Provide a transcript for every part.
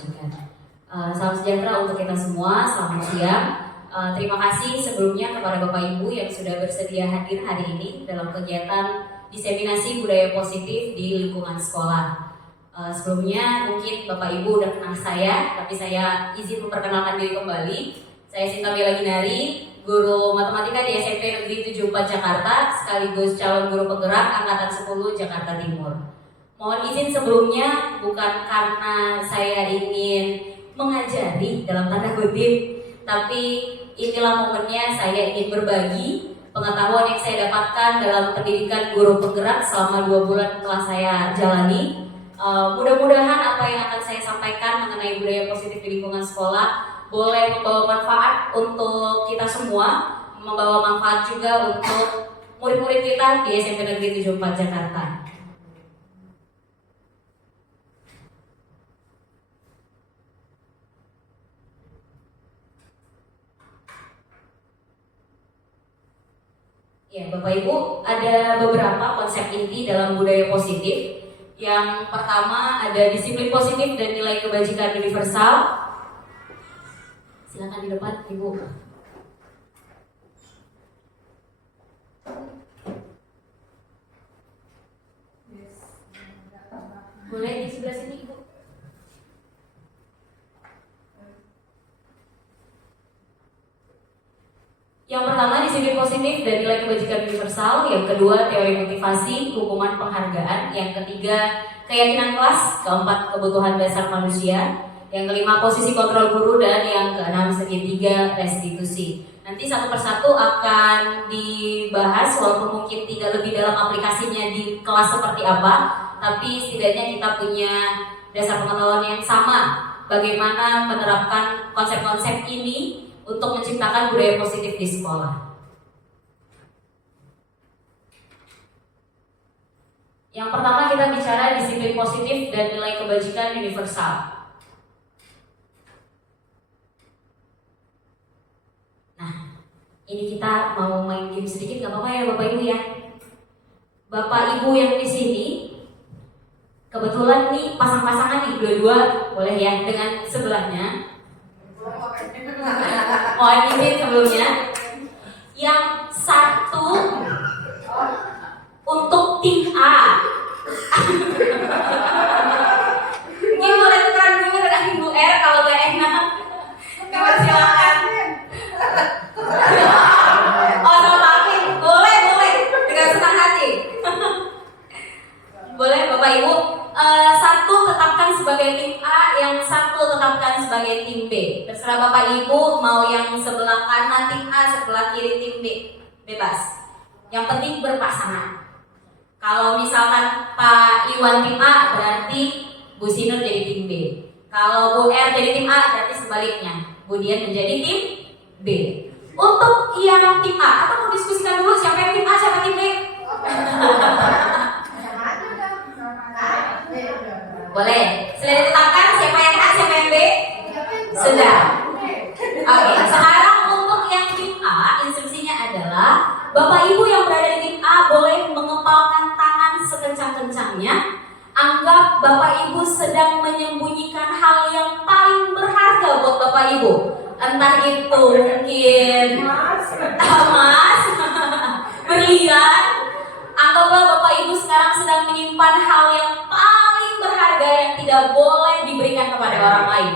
kebajikan. Salam sejahtera untuk kita semua, selamat siang. Terima kasih sebelumnya kepada Bapak Ibu yang sudah bersedia hadir hari ini dalam kegiatan diseminasi budaya positif di lingkungan sekolah. Sebelumnya mungkin Bapak Ibu udah kenal saya, tapi saya izin memperkenalkan diri kembali. Saya Sinta Bella Ginari, guru matematika di SMP Negeri 74 Jakarta, sekaligus calon guru penggerak Angkatan 10 Jakarta Timur. Mohon izin sebelumnya, bukan karena saya ingin mengajari dalam tanda kutip, tapi inilah momennya saya ingin berbagi pengetahuan yang saya dapatkan dalam pendidikan guru penggerak selama 2 bulan telah saya jalani. Mudah-mudahan apa yang akan saya sampaikan mengenai budaya positif di lingkungan sekolah boleh membawa manfaat untuk kita semua, membawa manfaat juga untuk murid-murid kita di SMP Negeri 74 Jakarta. Ya, Bapak Ibu, ada beberapa konsep inti dalam budaya positif. Yang pertama ada disiplin positif dan nilai kebajikan universal. Silakan di depan, Ibu. Boleh di sebelah sini, Ibu. Yang pertama disiplin positif dan nilai kebajikan universal. Yang kedua teori motivasi, hukuman penghargaan. Yang ketiga keyakinan kelas. Keempat kebutuhan dasar manusia. Yang kelima posisi kontrol guru, dan yang keenam segitiga restitusi. Nanti satu persatu akan dibahas, walaupun mungkin tidak lebih dalam aplikasinya di kelas seperti apa, tapi setidaknya kita punya dasar pengetahuan yang sama bagaimana menerapkan konsep-konsep ini untuk menciptakan budaya positif di sekolah. Yang pertama kita bicara disiplin positif dan nilai kebajikan universal. Nah, ini kita mau main game sedikit, nggak apa-apa ya Bapak Ibu ya. Bapak Ibu yang di sini, kebetulan nih pasang-pasangan nih dua-dua, boleh ya dengan sebelahnya. Mohon izin sebelumnya. Yang satu untuk tim A. Ini boleh tukeran dulu dengan Ibu R kalau gak enak. Silakan. Oh, sama Papi. Boleh dengan senang hati. Boleh Bapak Ibu. Satu tetapkan sebagai tim A, yang satu tetapkan sebagai tim B. Terserah Bapak Ibu mau yang sebelah kanan tim A, sebelah kiri tim B. Bebas. Yang penting berpasangan. Kalau misalkan Pak Iwan tim A, berarti Bu Sinur jadi tim B. Kalau Bu R jadi tim A, berarti sebaliknya, Bu Dian menjadi tim B. Untuk yang tim A, atau mau diskusikan dulu siapa yang tim A, siapa tim B? Boleh. Sudah ditetapkan siapa yang A, siapa yang B? Sudah. Oke, sekarang untuk yang tim A, instruksinya adalah Bapak Ibu yang berada di tim A boleh mengepalkan tangan sekencang-kencangnya. Anggap Bapak Ibu sedang menyembunyikan hal yang paling berharga buat Bapak Ibu. Entah itu mungkin emas, berlian. Anggaplah Bapak Ibu sekarang sedang menyimpan hal yang paling berharga yang tidak boleh diberikan kepada orang lain.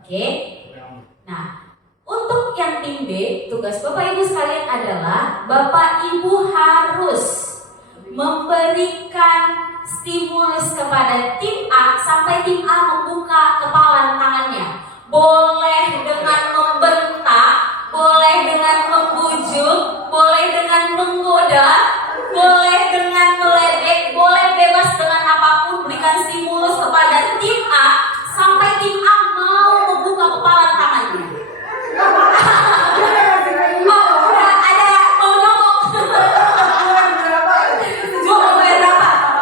Oke? Nah, untuk yang tim B, tugas Bapak Ibu sekalian adalah Bapak Ibu harus memberikan stimulus kepada tim A sampai tim A membuka kepalan tangannya. Boleh dengan membentak, boleh dengan membujuk, boleh dengan menggoda, boleh dengan meledek, boleh bebas dengan apapun. Berikan stimulus kepada tim A sampai tim A mau membuka kepalan tangannya.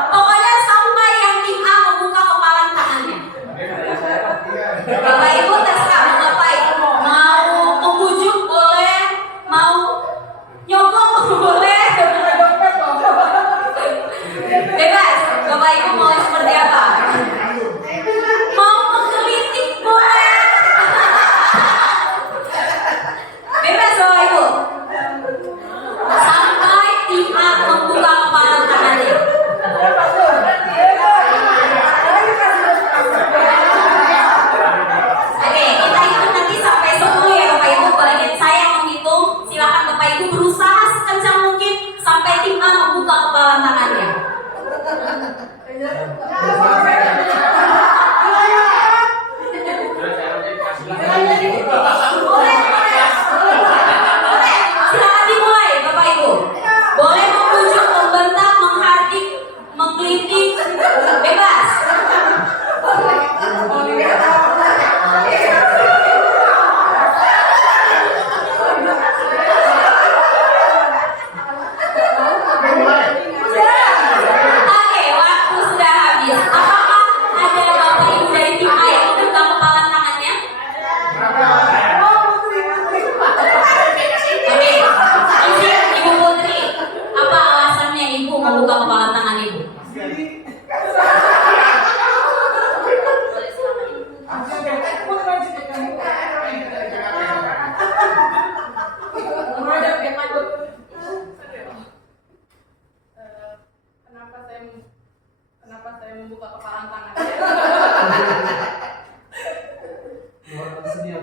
Pokoknya sampai yang tim A membuka kepalan tangannya. Luar sedia.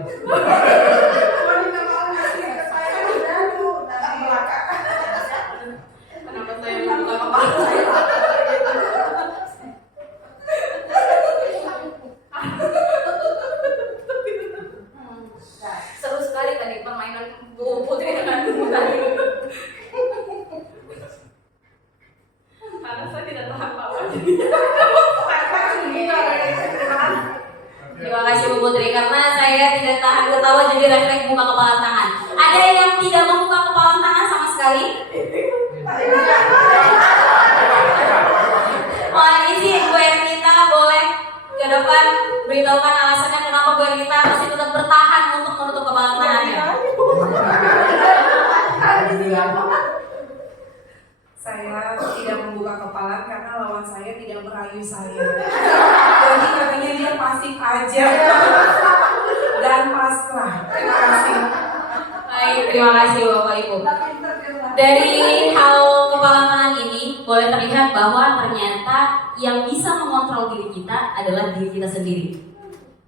Kenapa saya membuka kepala saya? Seru sekali tadi permainan Bu Putri dengan Bu tadi. Karena saya tidak tahan tawa. Terima kasih Bu Putri, karena saya tidak tahan ketawa jadi refleks buka kepala tangan. Ada yang tidak membuka kepala tangan sama sekali? Wah, ini sih Bu Ernita boleh ke depan beritahukan alasannya kenapa Bu Ernita masih tetap bertahan untuk menutup kepala tangannya. Saya tidak membuka kepala karena lawan saya tidak merayu saya. Jadi katanya dia pasif aja dan pasrah. Terima kasih. Baik, terima kasih Bapak Ibu. Dari hal kepala tangan ini boleh terlihat bahwa ternyata yang bisa mengontrol diri kita adalah diri kita sendiri.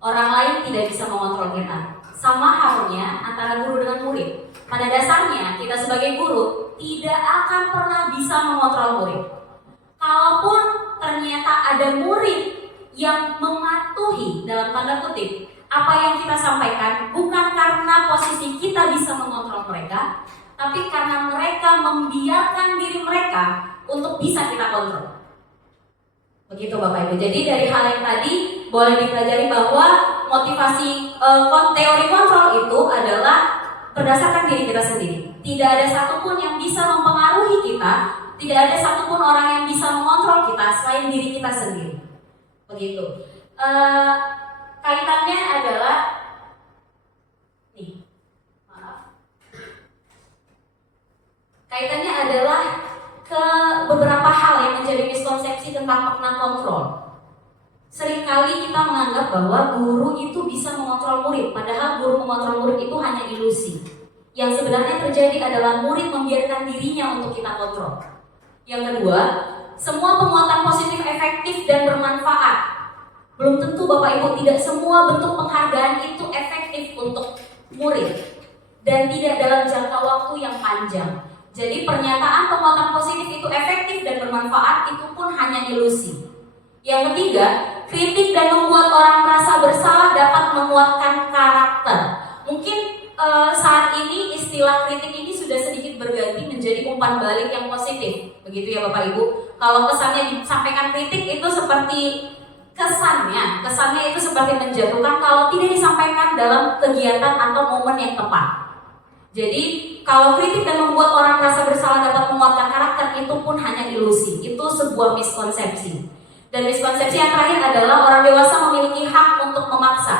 Orang lain tidak bisa mengontrol kita. Sama halnya antara guru dengan murid. Pada dasarnya kita sebagai guru tidak akan pernah bisa mengontrol murid. Kalaupun ternyata ada murid yang mematuhi dalam tanda kutip apa yang kita sampaikan, bukan karena posisi kita bisa mengontrol mereka, tapi karena mereka membiarkan diri mereka untuk bisa kita kontrol. Begitu Bapak Ibu. Jadi dari hal yang tadi boleh dipelajari bahwa motivasi teori kontrol itu adalah berdasarkan diri kita sendiri. Tidak ada satupun yang bisa mempengaruhi kita, tidak ada satupun orang yang bisa mengontrol kita selain diri kita sendiri. Begitu. Kaitannya adalah nih, maaf. Kaitannya adalah ke beberapa hal yang menjadi miskonsepsi tentang makna kontrol. Seringkali kita menganggap bahwa guru itu bisa mengontrol murid, padahal guru mengontrol murid itu hanya ilusi. Yang sebenarnya terjadi adalah murid membiarkan dirinya untuk kita kontrol. Yang kedua, semua penguatan positif efektif dan bermanfaat. Belum tentu Bapak Ibu, tidak semua bentuk penghargaan itu efektif untuk murid dan tidak dalam jangka waktu yang panjang. Jadi pernyataan penguatan positif itu efektif dan bermanfaat itu pun hanya ilusi. Yang ketiga, kritik dan membuat orang merasa bersalah dapat menguatkan karakter. Mungkin saat ini istilah kritik ini sudah sedikit berganti menjadi umpan balik yang positif. Begitu ya Bapak Ibu. Kalau kesannya disampaikan kritik itu seperti kesannya itu seperti menjatuhkan kalau tidak disampaikan dalam kegiatan atau momen yang tepat. Jadi kalau kritik dan membuat orang merasa bersalah dapat menguatkan karakter itu pun hanya ilusi. Itu sebuah miskonsepsi. Dan miskonsepsi yang terakhir adalah orang dewasa memiliki hak untuk memaksa.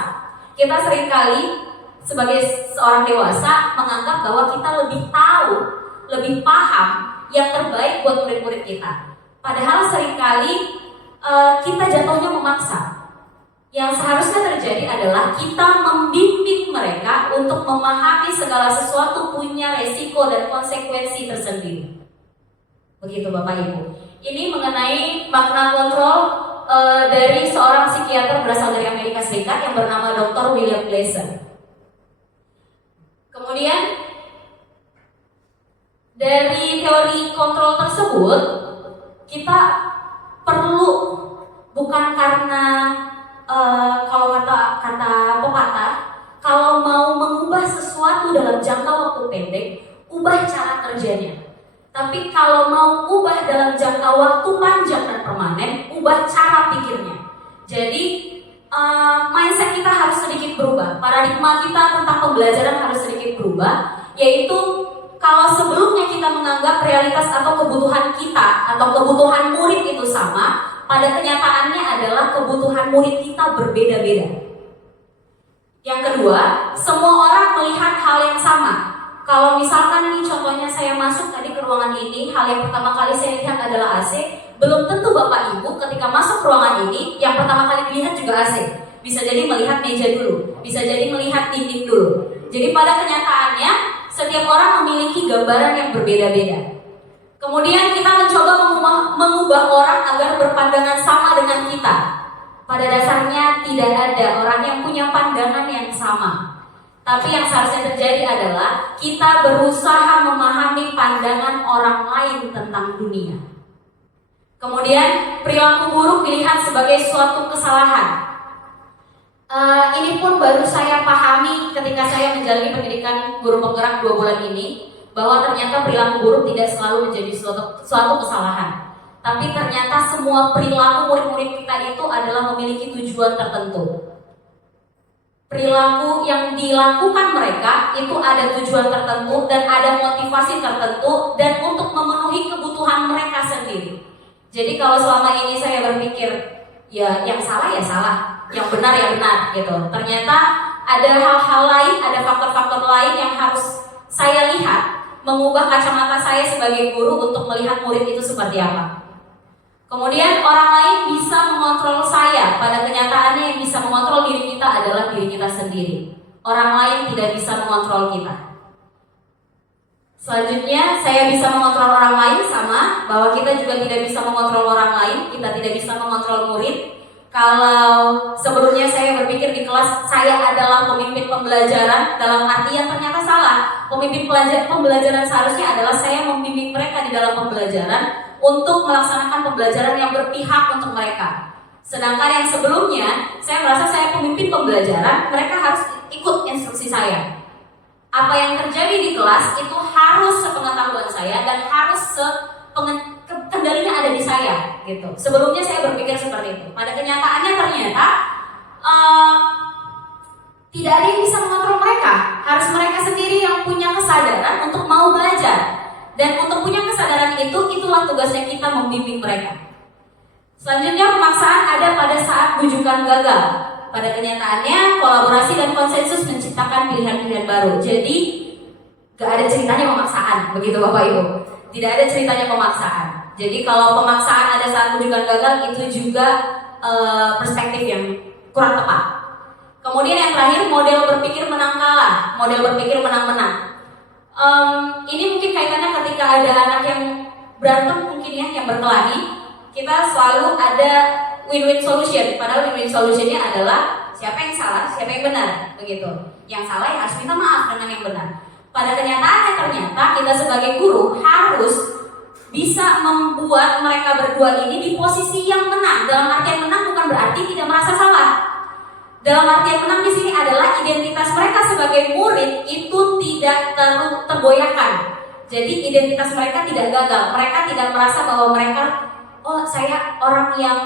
Kita seringkali sebagai seorang dewasa menganggap bahwa kita lebih tahu, lebih paham yang terbaik buat murid-murid kita. Padahal seringkali kita jatuhnya memaksa. Yang seharusnya terjadi adalah kita membimbing mereka untuk memahami segala sesuatu punya resiko dan konsekuensi tersendiri. Begitu Bapak Ibu. Ini mengenai makna kontrol dari seorang psikiater berasal dari Amerika Serikat yang bernama Dr. William Glasser. Kemudian dari teori kontrol tersebut kita perlu, bukan karena kalau kata pepatah, kalau mau mengubah sesuatu dalam jangka waktu pendek, ubah cara kerjanya. Tapi kalau mau ubah dalam jangka waktu panjang dan permanen, ubah cara pikirnya. Jadi mindset kita harus sedikit berubah. Paradigma kita tentang pembelajaran harus sedikit berubah. Yaitu kalau sebelumnya kita menganggap realitas atau kebutuhan kita atau kebutuhan murid itu sama, pada kenyataannya adalah kebutuhan murid kita berbeda-beda. Yang kedua, semua orang melihat hal yang sama. Kalau misalkan nih contohnya saya masuk tadi ke ruangan ini, hal yang pertama kali saya lihat adalah AC. Belum tentu Bapak Ibu ketika masuk ruangan ini yang pertama kali dilihat juga AC. Bisa jadi melihat meja dulu, bisa jadi melihat dinding dulu. Jadi pada kenyataannya setiap orang memiliki gambaran yang berbeda-beda. Kemudian kita mencoba mengubah orang agar berpandangan sama dengan kita. pada dasarnya tidak ada orang yang punya pandangan yang sama. Tapi yang seharusnya terjadi adalah kita berusaha memahami pandangan orang lain tentang dunia. Kemudian perilaku buruk dilihat sebagai suatu kesalahan. Ini pun baru saya pahami ketika saya menjalani pendidikan guru penggerak 2 bulan ini, bahwa ternyata perilaku buruk tidak selalu menjadi suatu kesalahan. Tapi ternyata semua perilaku murid-murid kita itu adalah memiliki tujuan tertentu. Perilaku yang dilakukan mereka itu ada tujuan tertentu dan ada motivasi tertentu dan untuk memenuhi kebutuhan mereka sendiri. Jadi kalau selama ini saya berpikir ya yang salah ya salah, yang benar ya benar gitu. Ternyata ada hal-hal lain, ada faktor-faktor lain yang harus saya lihat, mengubah kacamata saya sebagai guru untuk melihat murid itu seperti apa. Kemudian orang lain bisa mengontrol saya. Pada kenyataannya yang bisa mengontrol diri kita adalah diri kita sendiri. Orang lain tidak bisa mengontrol kita. Selanjutnya saya bisa mengontrol orang lain, sama bahwa kita juga tidak bisa mengontrol orang lain. Kita tidak bisa mengontrol murid. Kalau sebelumnya saya berpikir di kelas saya adalah pemimpin pembelajaran, dalam artian ternyata salah. Pemimpin pembelajaran seharusnya adalah saya membimbing mereka di dalam pembelajaran untuk melaksanakan pembelajaran yang berpihak untuk mereka. Sedangkan yang sebelumnya saya merasa saya pemimpin pembelajaran, mereka harus ikut instruksi saya. Apa yang terjadi di kelas itu harus sepengetahuan saya dan harus kendalinya ada di saya gitu. Sebelumnya saya berpikir seperti itu. Pada kenyataannya ternyata tidak ada yang bisa mengontrol mereka. Harus mereka sendiri yang punya kesadaran untuk mau belajar. Dan untuk punya kesadaran itu, itulah tugasnya kita membimbing mereka. Selanjutnya pemaksaan ada pada saat bujukan gagal. Pada kenyataannya kolaborasi dan konsensus menciptakan pilihan-pilihan baru. Jadi gak ada ceritanya pemaksaan, begitu Bapak Ibu. Tidak ada ceritanya pemaksaan. Jadi kalau pemaksaan ada saat bujukan gagal itu juga perspektif yang kurang tepat. Kemudian yang terakhir model berpikir menang kalah, model berpikir menang-menang. Ini mungkin kaitannya ketika ada anak yang berantem mungkin ya, yang berkelahi, kita selalu ada win-win solution. Padahal win-win solutionnya adalah siapa yang salah, siapa yang benar, begitu. Yang salah yang harus minta maaf dengan yang benar. Pada kenyataannya ternyata kita sebagai guru harus bisa membuat mereka berdua ini di posisi yang menang. Dalam artian menang bukan berarti tidak merasa salah. Dalam artian menang di sini adalah identitas mereka sebagai murid itu tidak tergoyahkan. Jadi identitas mereka tidak gagal. Mereka tidak merasa bahwa mereka, oh saya orang yang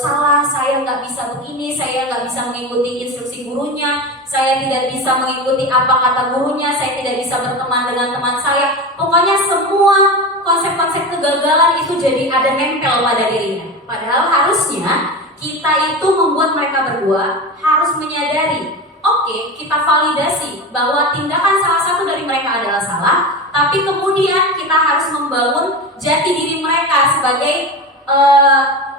salah, saya nggak bisa begini, saya nggak bisa mengikuti instruksi gurunya, saya tidak bisa mengikuti apa kata gurunya, saya tidak bisa berteman dengan teman saya. Pokoknya semua konsep-konsep kegagalan itu jadi ada nempel pada dirinya. Padahal harusnya kita itu membuat mereka berdua harus menyadari, oke, kita validasi bahwa tindakan salah satu dari mereka adalah salah, tapi kemudian kita harus membangun jati diri mereka sebagai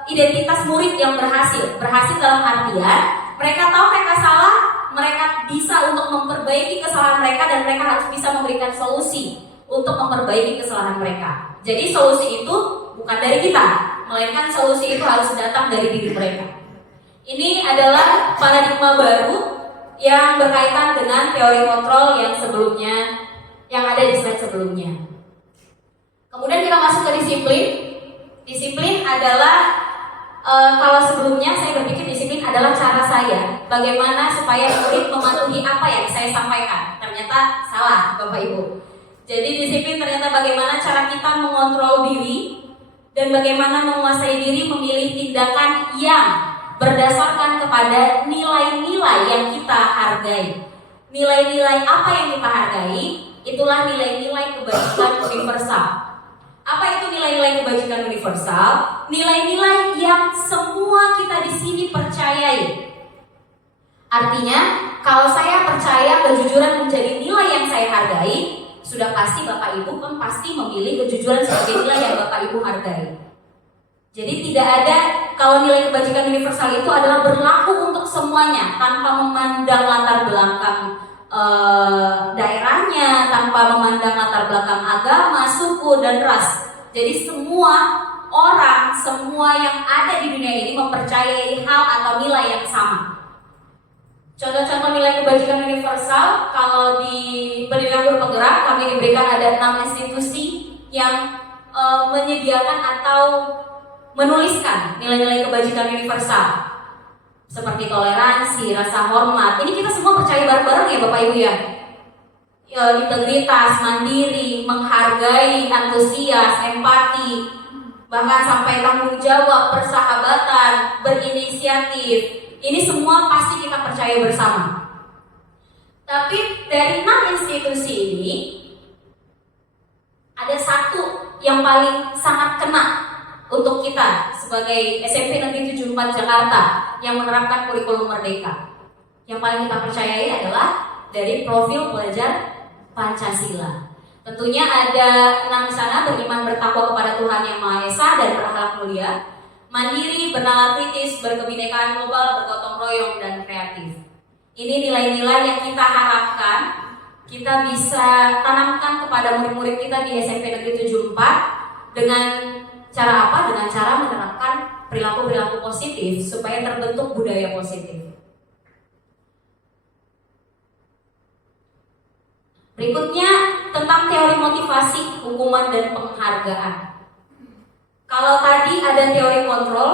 identitas murid yang berhasil. Berhasil dalam artian mereka tahu mereka salah, mereka bisa untuk memperbaiki kesalahan mereka dan mereka harus bisa memberikan solusi untuk memperbaiki kesalahan mereka. Jadi solusi itu bukan dari kita, melainkan solusi itu harus datang dari diri mereka. Ini adalah paradigma baru yang berkaitan dengan teori kontrol yang sebelumnya, yang ada di slide sebelumnya. Kemudian kita masuk ke disiplin. Disiplin adalah kalau sebelumnya saya berpikir disiplin adalah cara saya bagaimana supaya murid mematuhi apa yang saya sampaikan. Ternyata salah, Bapak Ibu. Jadi disiplin ternyata bagaimana cara kita mengontrol diri dan bagaimana menguasai diri memilih tindakan yang berdasarkan kepada nilai-nilai yang kita hargai. Nilai-nilai apa yang kita hargai? Itulah nilai-nilai kebajikan universal. Apa itu nilai-nilai kebajikan universal? Nilai-nilai yang semua kita di sini percayai. Artinya, kalau saya percaya kejujuran menjadi nilai yang saya hargai, sudah pasti Bapak Ibu kan pasti memilih kejujuran sebagai nilai yang Bapak Ibu hargai. Jadi tidak ada, kalau nilai kebajikan universal itu adalah berlaku untuk semuanya tanpa memandang latar belakang daerahnya, tanpa memandang latar belakang agama, suku, dan ras. Jadi semua orang semua yang ada di dunia ini mempercayai hal atau nilai yang sama. Contoh-contoh nilai kebajikan universal, kalau di pendidikan guru penggerak kami diberikan ada 6 institusi yang menyediakan atau menuliskan nilai-nilai kebajikan universal seperti toleransi, rasa hormat. Ini kita semua percaya bareng-bareng ya Bapak Ibu ya. Integritas, mandiri, menghargai, antusias, empati, bahkan sampai tanggung jawab, persahabatan, berinisiatif. Ini semua pasti kita percaya bersama. Tapi dari 6 institusi ini ada satu yang paling sangat kena untuk kita sebagai SMP Negeri 74 Jakarta yang menerapkan kurikulum merdeka. Yang paling kita percayai adalah dari profil pelajar Pancasila. Tentunya ada 6 di sana: beriman bertakwa kepada Tuhan Yang Maha Esa dan berakhlak mulia, mandiri, bernalar kritis, berkebinekaan global, bergotong royong, dan kreatif. Ini nilai-nilai yang kita harapkan kita bisa tanamkan kepada murid-murid kita di SMP Negeri 74 dengan cara apa? Dengan cara menerapkan perilaku-perilaku positif supaya terbentuk budaya positif. Berikutnya tentang teori motivasi, hukuman, dan penghargaan. Kalau tadi ada teori kontrol,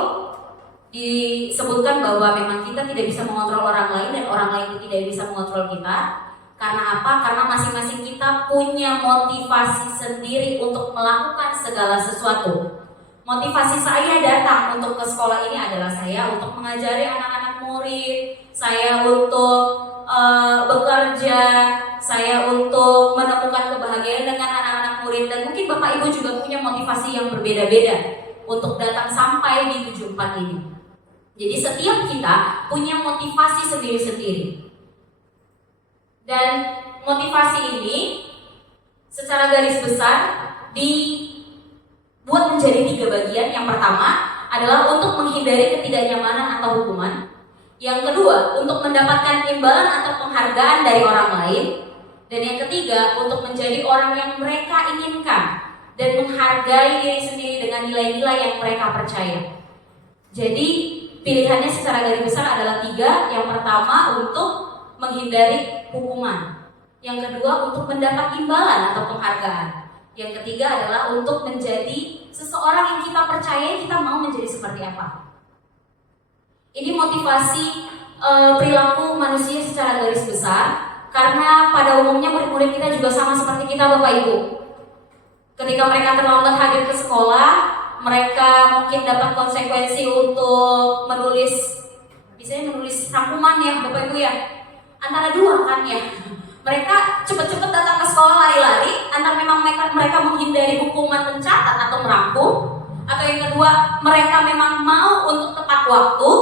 disebutkan bahwa memang kita tidak bisa mengontrol orang lain dan orang lain tidak bisa mengontrol kita. Karena apa? Karena masing-masing kita punya motivasi sendiri untuk melakukan segala sesuatu. Motivasi saya datang untuk ke sekolah ini adalah saya untuk mengajari anak-anak murid, saya untuk bekerja, saya untuk menemukan kebahagiaan dengan anak-anak murid. Dan mungkin Bapak Ibu juga punya motivasi yang berbeda-beda untuk datang sampai di 74 ini. Jadi setiap kita punya motivasi sendiri-sendiri. Dan motivasi ini secara garis besar dibuat menjadi 3 bagian. Yang pertama adalah untuk menghindari ketidaknyamanan atau hukuman. Yang kedua, untuk mendapatkan imbalan atau penghargaan dari orang lain. Dan yang ketiga, untuk menjadi orang yang mereka inginkan dan menghargai diri sendiri dengan nilai-nilai yang mereka percaya. Jadi pilihannya secara garis besar adalah 3. Yang pertama untuk menghindari hukuman. Yang kedua untuk mendapat imbalan atau penghargaan. Yang ketiga adalah untuk menjadi seseorang yang kita percaya kita mau menjadi seperti apa. Ini motivasi perilaku manusia secara garis besar, karena pada umumnya murid-murid kita juga sama seperti kita Bapak Ibu. Ketika mereka terlambat hadir ke sekolah, mereka mungkin dapat konsekuensi untuk menulis, misalnya menulis rangkuman ya Bapak Ibu ya. Antara 2 kan ya. Mereka cepat-cepat datang ke sekolah lari-lari, antara memang mereka menghindari hukuman mencatat atau merangkum, atau yang kedua mereka memang mau untuk tepat waktu,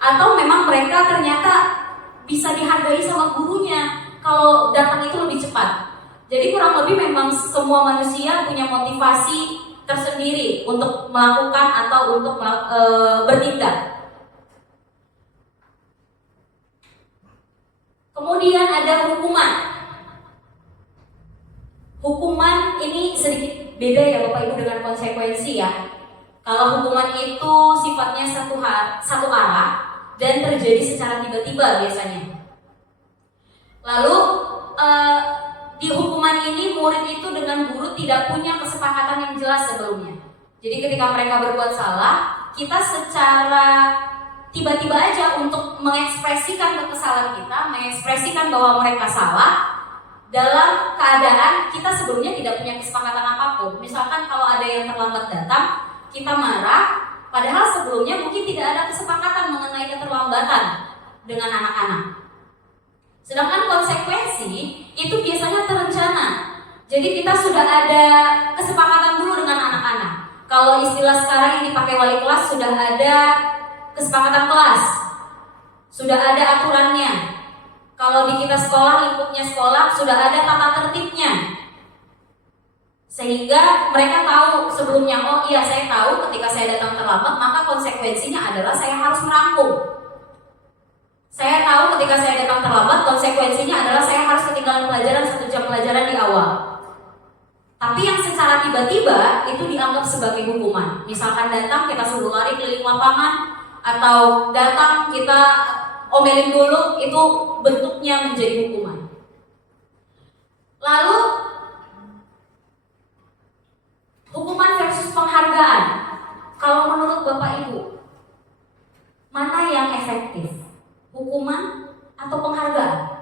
atau memang mereka ternyata bisa dihargai sama gurunya kalau datang itu lebih cepat. Jadi kurang lebih memang semua manusia punya motivasi tersendiri untuk melakukan atau untuk bertindak. Kemudian ada hukuman. Hukuman ini sedikit beda ya Bapak Ibu dengan konsekuensi ya. Kalau hukuman itu sifatnya satu arah dan terjadi secara tiba-tiba biasanya. Lalu di hukuman ini murid itu dengan guru tidak punya kesepakatan yang jelas sebelumnya. Jadi ketika mereka berbuat salah, kita secara tiba-tiba aja untuk mengekspresikan kekesalan kita, mengekspresikan bahwa mereka salah dalam keadaan kita sebelumnya tidak punya kesepakatan apapun. Misalkan kalau ada yang terlambat datang, kita marah, padahal sebelumnya mungkin tidak ada kesepakatan mengenai keterlambatan dengan anak-anak. Sedangkan konsekuensi itu biasanya terencana. Jadi kita sudah ada kesepakatan dulu dengan anak-anak. Kalau istilah sekarang yang dipakai wali kelas, sudah ada kesepakatan kelas, sudah ada aturannya. Kalau di kita sekolah, lingkupnya sekolah, sudah ada tata tertibnya. Sehingga mereka tahu sebelumnya, oh iya saya tahu ketika saya datang terlambat, maka konsekuensinya adalah saya harus merangkum. Saya tahu ketika saya datang terlambat, konsekuensinya adalah saya harus ketinggalan pelajaran 1 jam pelajaran di awal. Tapi yang secara tiba-tiba itu dianggap sebagai hukuman. Misalkan datang kita suruh lari keliling lapangan, atau datang kita omelin dulu, itu bentuknya menjadi hukuman. Lalu hukuman versus penghargaan. Kalau menurut Bapak Ibu, mana yang efektif? Hukuman atau penghargaan?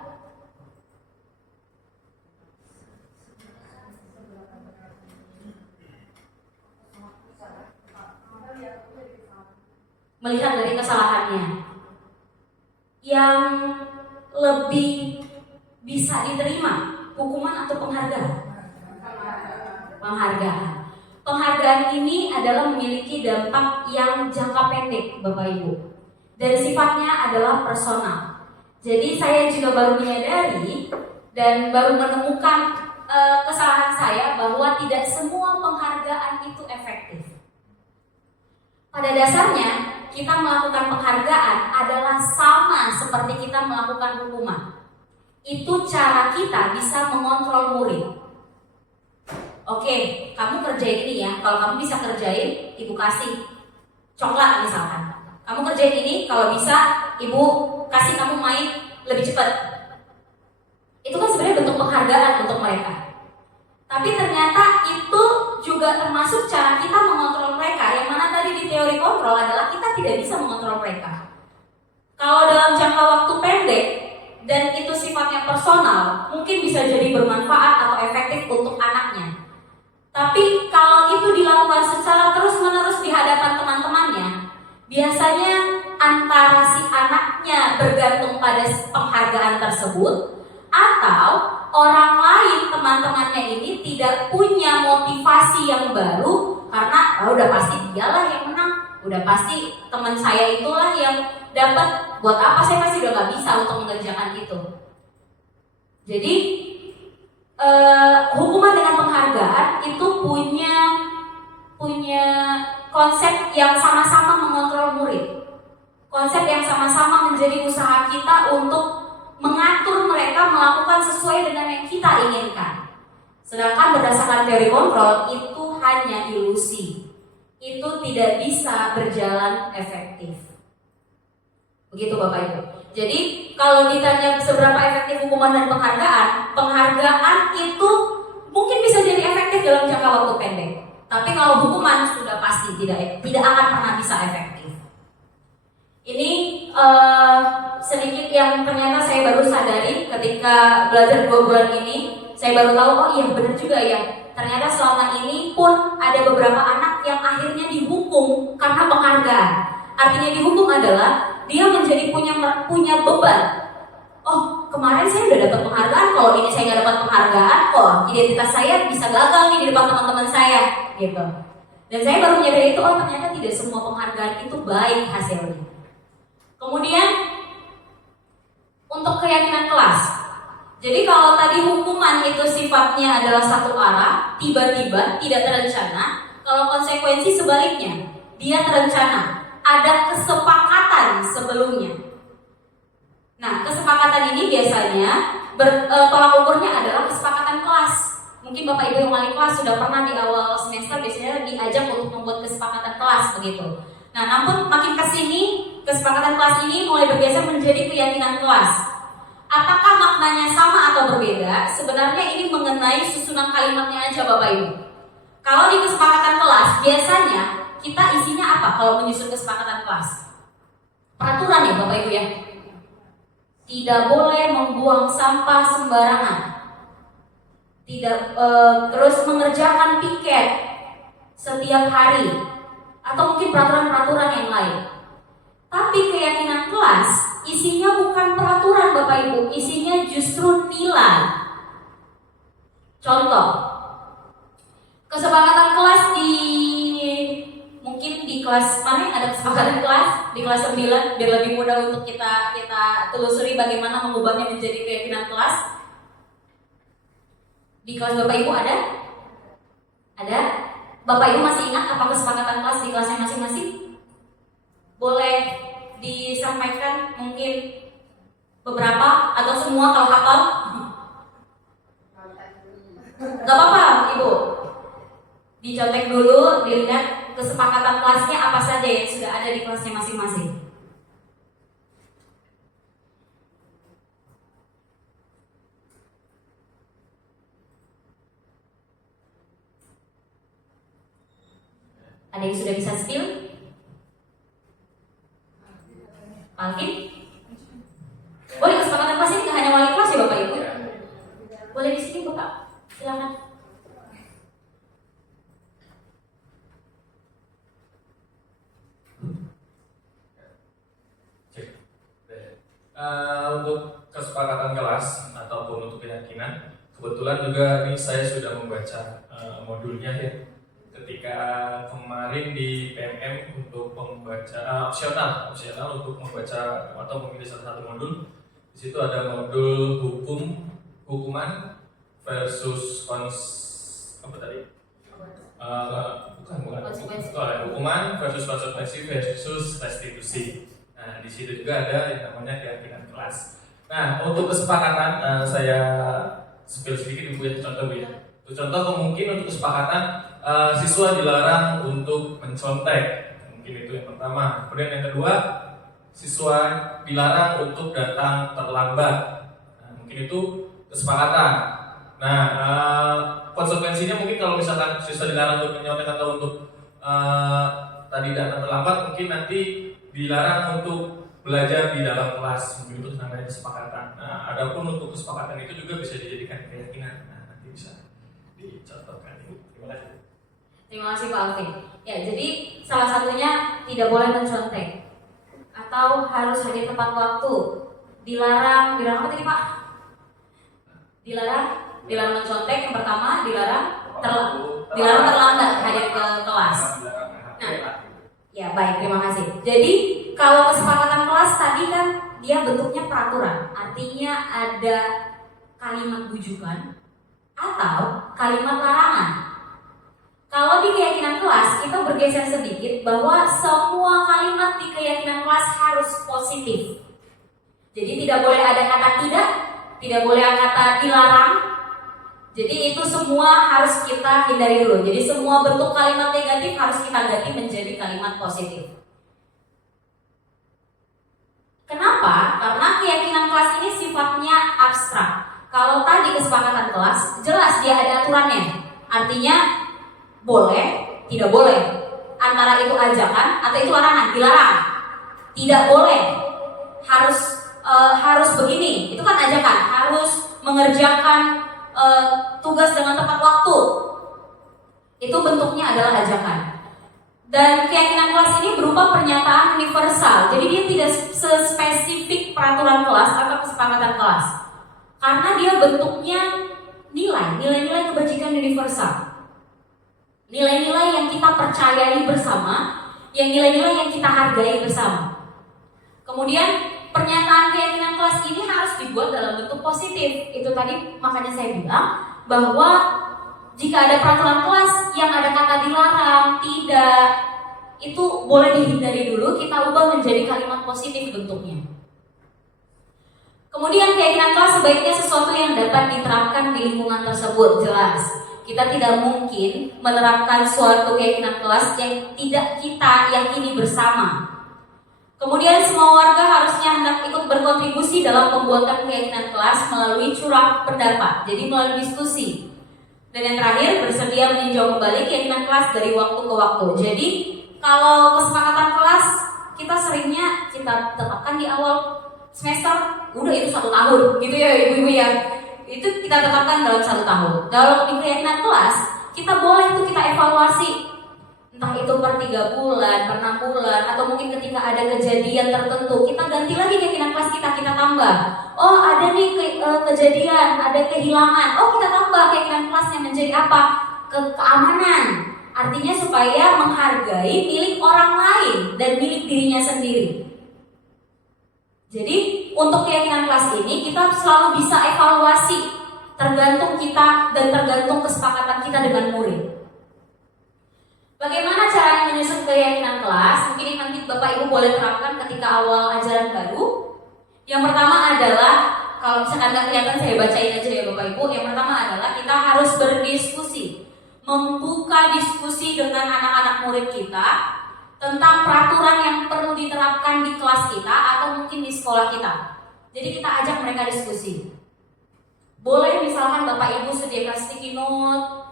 Melihat dari kesalahannya, yang lebih bisa diterima, hukuman atau penghargaan? Penghargaan. Penghargaan ini adalah memiliki dampak yang jangka pendek, Bapak Ibu, dan sifatnya adalah personal. Jadi saya juga baru menyadari dan baru menemukan kesalahan saya bahwa tidak semua penghargaan itu efektif. Pada dasarnya kita melakukan penghargaan adalah sama seperti kita melakukan hukuman. Itu cara kita bisa mengontrol murid. Oke, kamu kerjain ini ya. Kalau kamu bisa kerjain, ibu kasih coklat misalkan. Kamu kerjain ini, kalau bisa ibu kasih kamu main lebih cepat. Itu kan sebenarnya bentuk penghargaan untuk mereka. Tapi ternyata itu juga termasuk cara kita mengontrol mereka. Yang mana tadi di teori kontrol adalah kita tidak bisa mengontrol mereka. Kalau dalam jangka waktu pendek dan itu sifatnya personal, mungkin bisa jadi bermanfaat atau efektif untuk anaknya. Tapi kalau itu dilakukan secara terus-menerus di hadapan teman-temannya, biasanya antara si anaknya bergantung pada penghargaan tersebut, atau orang lain teman-temannya ini tidak punya motivasi yang baru karena udah pasti dialah yang menang, udah pasti teman saya itulah yang dapat, buat apa saya pasti udah gak bisa untuk mengerjakan itu. Jadi hukuman dengan penghargaan itu punya konsep yang sama-sama mengontrol murid, konsep yang sama-sama menjadi usaha kita untuk mengatur mereka melakukan sesuai dengan yang kita inginkan. Sedangkan berdasarkan teori kontrol itu hanya ilusi, itu tidak bisa berjalan efektif. Begitu Bapak Ibu. Jadi kalau ditanya seberapa efektif hukuman dan penghargaan itu mungkin bisa jadi efektif dalam jangka waktu pendek. Tapi kalau hukuman sudah pasti tidak akan pernah bisa efektif. Ini sedikit yang ternyata saya baru sadari ketika belajar 2 bulan ini. Saya baru tahu, oh iya benar juga ya. Ternyata selama ini pun ada beberapa anak yang akhirnya dihukum karena penghargaan. Artinya dihukum adalah dia menjadi punya beban. Oh, kemarin saya udah dapat penghargaan, kalau ini saya nggak dapat penghargaan, oh identitas saya bisa gagal nih di depan teman-teman saya, gitu. Dan saya baru menyadari itu, oh ternyata tidak semua penghargaan itu baik hasilnya. Kemudian untuk keyakinan kelas. Jadi kalau tadi hukuman itu sifatnya adalah satu arah, tiba-tiba tidak terencana. Kalau konsekuensi sebaliknya, dia terencana, ada kesepakatan sebelumnya. Nah, kesepakatan ini biasanya tolak ukurnya adalah kesepakatan kelas. Mungkin Bapak Ibu yang wali kelas sudah pernah di awal semester biasanya diajak untuk membuat kesepakatan kelas begitu. Nah, namun makin kesini kesepakatan kelas ini mulai bergeser menjadi keyakinan kelas. Apakah maknanya sama atau berbeda? Sebenarnya ini mengenai susunan kalimatnya aja Bapak Ibu. Kalau di kesepakatan kelas biasanya kita isinya apa kalau menyusun kesepakatan kelas? Peraturan ya Bapak Ibu ya. Tidak boleh membuang sampah sembarangan. Tidak terus mengerjakan piket setiap hari atau mungkin peraturan-peraturan yang lain. Tapi keyakinan kelas isinya bukan peraturan Bapak Ibu, isinya justru nilai. Contoh, kesepakatan kelas mungkin di kelas mana ada kesepakatan kelas di kelas 9 biar lebih mudah untuk kita telusuri bagaimana mengubahnya menjadi keyakinan kelas. Di kelas Bapak Ibu ada? Ada? Bapak Ibu masih ingat apa kesepakatan kelas di kelasnya masing-masing? Boleh disampaikan mungkin beberapa atau semua kalau hafal? Gak apa-apa Ibu. dicontek dulu, dilihat kesepakatan kelasnya apa saja yang sudah ada di kelasnya masing-masing. Ada yang sudah bisa spill? Alvin? Boleh kesepakatan kelas ini nggak hanya wali kelas ya Bapak Ibu? Boleh di sini Bapak, silakan. Untuk kesepakatan kelas ataupun untuk keyakinan, kebetulan juga ini saya sudah membaca modulnya ya. Ketika kemarin di PMM untuk membaca opsional untuk membaca atau memilih salah satu modul, di situ ada modul hukuman versus hukuman versus konsekuensi versus restitusi. Nah, di situ juga ada yang namanya keyakinan kelas. Nah, untuk kesepakatan saya spill sedikit Bu ya, contoh Bu ya. Untuk contoh mungkin untuk kesepakatan siswa dilarang untuk mencontek. Mungkin itu yang pertama. Kemudian yang kedua, siswa dilarang untuk datang terlambat. Nah, mungkin itu kesepakatan. Nah, konsekuensinya mungkin kalau misalkan siswa dilarang untuk menyontek atau untuk tadi datang terlambat, mungkin nanti dilarang untuk belajar di dalam kelas. Mungkin itu namanya kesepakatan. Nah, adapun untuk kesepakatan itu juga bisa dijadikan keyakinan. Nah, nanti bisa dicontohkan. Terima kasih. Terima kasih Pak Alvin. Ya, jadi salah satunya tidak boleh mencontek atau harus hadir tepat waktu. Dilarang apa tadi Pak? Dilarang mencontek yang pertama, dilarang terlambat hadir ke kelas. Nah, ya baik, terima kasih. Jadi kalau kesepakatan kelas tadi kan dia bentuknya peraturan, artinya ada kalimat bujukan atau kalimat larangan. Kalau di keyakinan kelas kita bergeser sedikit bahwa semua kalimat di keyakinan kelas harus positif. Jadi tidak boleh ada kata tidak boleh ada kata dilarang. Jadi itu semua harus kita hindari dulu. Jadi semua bentuk kalimat negatif harus kita ganti menjadi kalimat positif. Kenapa? Karena keyakinan kelas ini sifatnya abstrak. Kalau tadi kesepakatan kelas jelas dia ada aturannya. Artinya boleh, tidak boleh. Antara itu ajakan atau itu larangan, dilarang. Tidak boleh. Harus begini. Itu kan ajakan, harus mengerjakan tugas dengan tepat waktu. Itu bentuknya adalah ajakan. Dan keyakinan kelas ini berupa pernyataan universal. Jadi dia tidak sespesifik peraturan kelas atau kesepakatan kelas. Karena dia bentuknya nilai-nilai kebajikan universal. Nilai-nilai yang kita percayai bersama, yang nilai-nilai yang kita hargai bersama. Kemudian pernyataan keyakinan kelas ini harus dibuat dalam bentuk positif. Itu tadi makanya saya bilang bahwa jika ada peraturan kelas yang ada kata dilarang, tidak, itu boleh dihindari dulu, kita ubah menjadi kalimat positif bentuknya. Kemudian keyakinan kelas sebaiknya sesuatu yang dapat diterapkan di lingkungan tersebut, jelas. Kita tidak mungkin menerapkan suatu keyakinan kelas yang tidak kita yakini bersama. Kemudian semua warga harusnya hendak ikut berkontribusi dalam pembuatan keyakinan kelas melalui curah pendapat, jadi melalui diskusi. Dan yang terakhir, bersedia meninjau kembali keyakinan kelas dari waktu ke waktu. Jadi kalau kesepakatan kelas kita seringnya kita tetapkan di awal semester, udah itu 1 tahun gitu ya ibu-ibu ya. Itu kita tetapkan dalam 1 tahun. Dalam keyakinan kelas kita boleh tuh kita evaluasi, entah itu per 3 bulan, per 6 bulan, atau mungkin ketika ada kejadian tertentu kita ganti lagi keyakinan kelas kita tambah. Oh ada nih kejadian, ada kehilangan, oh kita tambah keyakinan kelasnya menjadi apa? Keamanan. Artinya supaya menghargai milik orang lain dan milik dirinya sendiri. Jadi untuk keyakinan kelas ini kita selalu bisa evaluasi, tergantung kita dan tergantung kesepakatan kita dengan murid. Bagaimana caranya menyusun keyakinan kelas? Mungkin nanti Bapak Ibu boleh terapkan ketika awal ajaran baru. Yang pertama adalah, kalau misalkan nggak kelihatan saya bacain aja ya Bapak Ibu. Yang pertama adalah kita harus berdiskusi membuka diskusi dengan anak-anak murid kita tentang peraturan yang perlu diterapkan di kelas kita atau mungkin di sekolah kita. Jadi kita ajak mereka diskusi. Boleh misalkan Bapak Ibu sediakan sticky note,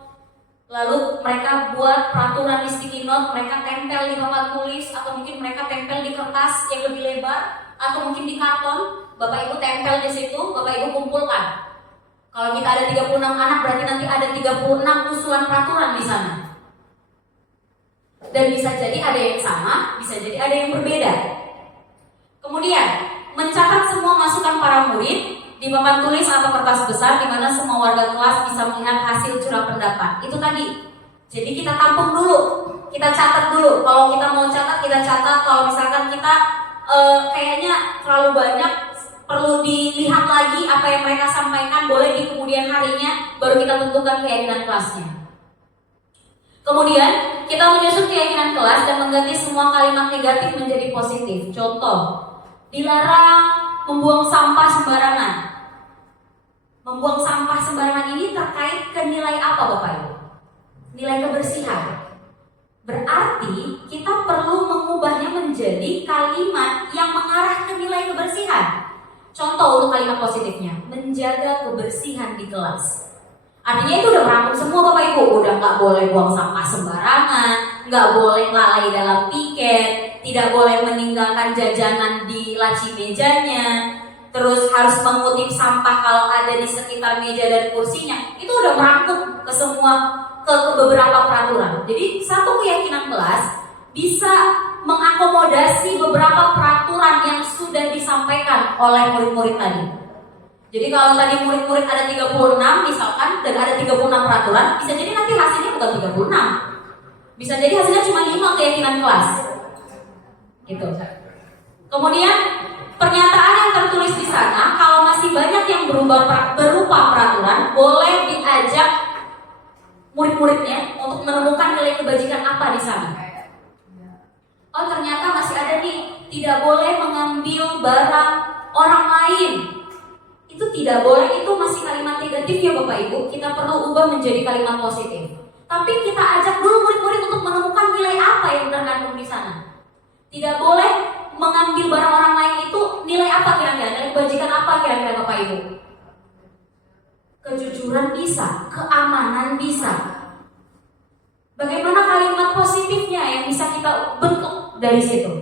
lalu mereka buat peraturan di sticky note, mereka tempel di papan tulis, atau mungkin mereka tempel di kertas yang lebih lebar, atau mungkin di karton. Bapak Ibu tempel di situ, Bapak Ibu kumpulkan. Kalau kita ada 36 anak, berarti nanti ada 36 usulan peraturan di sana. Dan bisa jadi ada yang sama, bisa jadi ada yang berbeda. Kemudian, mencatat semua masukan para murid di papan tulis atau kertas besar di mana semua warga kelas bisa melihat hasil curah pendapat. Itu tadi. Jadi kita tampung dulu, kita catat dulu. Kalau kita mau catat, kita catat. Kalau misalkan kita kayaknya terlalu banyak, perlu dilihat lagi apa yang mereka sampaikan, boleh di kemudian harinya baru kita tentukan keyakinan kelasnya. Kemudian kita menyusun keyakinan kelas dan mengganti semua kalimat negatif menjadi positif. Contoh, dilarang membuang sampah sembarangan. Membuang sampah sembarangan ini terkait ke nilai apa Bapak Ibu? Nilai kebersihan. Berarti kita perlu mengubahnya menjadi kalimat yang mengarah ke nilai kebersihan. Contoh untuk kalimat positifnya, menjaga kebersihan di kelas. Artinya itu udah merangkum semua Bapak Ibu. Udah nggak boleh buang sampah sembarangan, nggak boleh lalai dalam piket, tidak boleh meninggalkan jajanan di laci mejanya, terus harus mengutip sampah kalau ada di sekitar meja dan kursinya. Itu udah merangkum ke semua, ke beberapa peraturan. Jadi satu keyakinan kelas bisa mengakomodasi beberapa peraturan yang sudah disampaikan oleh murid-murid tadi. Jadi kalau tadi murid-murid ada 36 misalkan dan ada 36 peraturan, bisa jadi nanti hasilnya bukan 36. Bisa jadi hasilnya cuma 5 keyakinan kelas. Gitu. Kemudian pernyataan yang tertulis di sana kalau masih banyak yang berupa peraturan, boleh diajak murid-muridnya untuk menemukan nilai kebajikan apa di sana. Oh ternyata masih ada nih, tidak boleh mengambil barang orang lain. Itu tidak boleh, itu masih kalimat negatif ya Bapak Ibu. Kita perlu ubah menjadi kalimat positif. Tapi kita ajak dulu murid-murid untuk menemukan nilai apa yang terkandung di sana. Tidak boleh mengambil barang orang lain itu nilai apa kira-kira, nilai kebajikan apa kira-kira Bapak Ibu? Kejujuran bisa, keamanan bisa. Bagaimana kalimat positifnya yang bisa kita bentuk dari situ?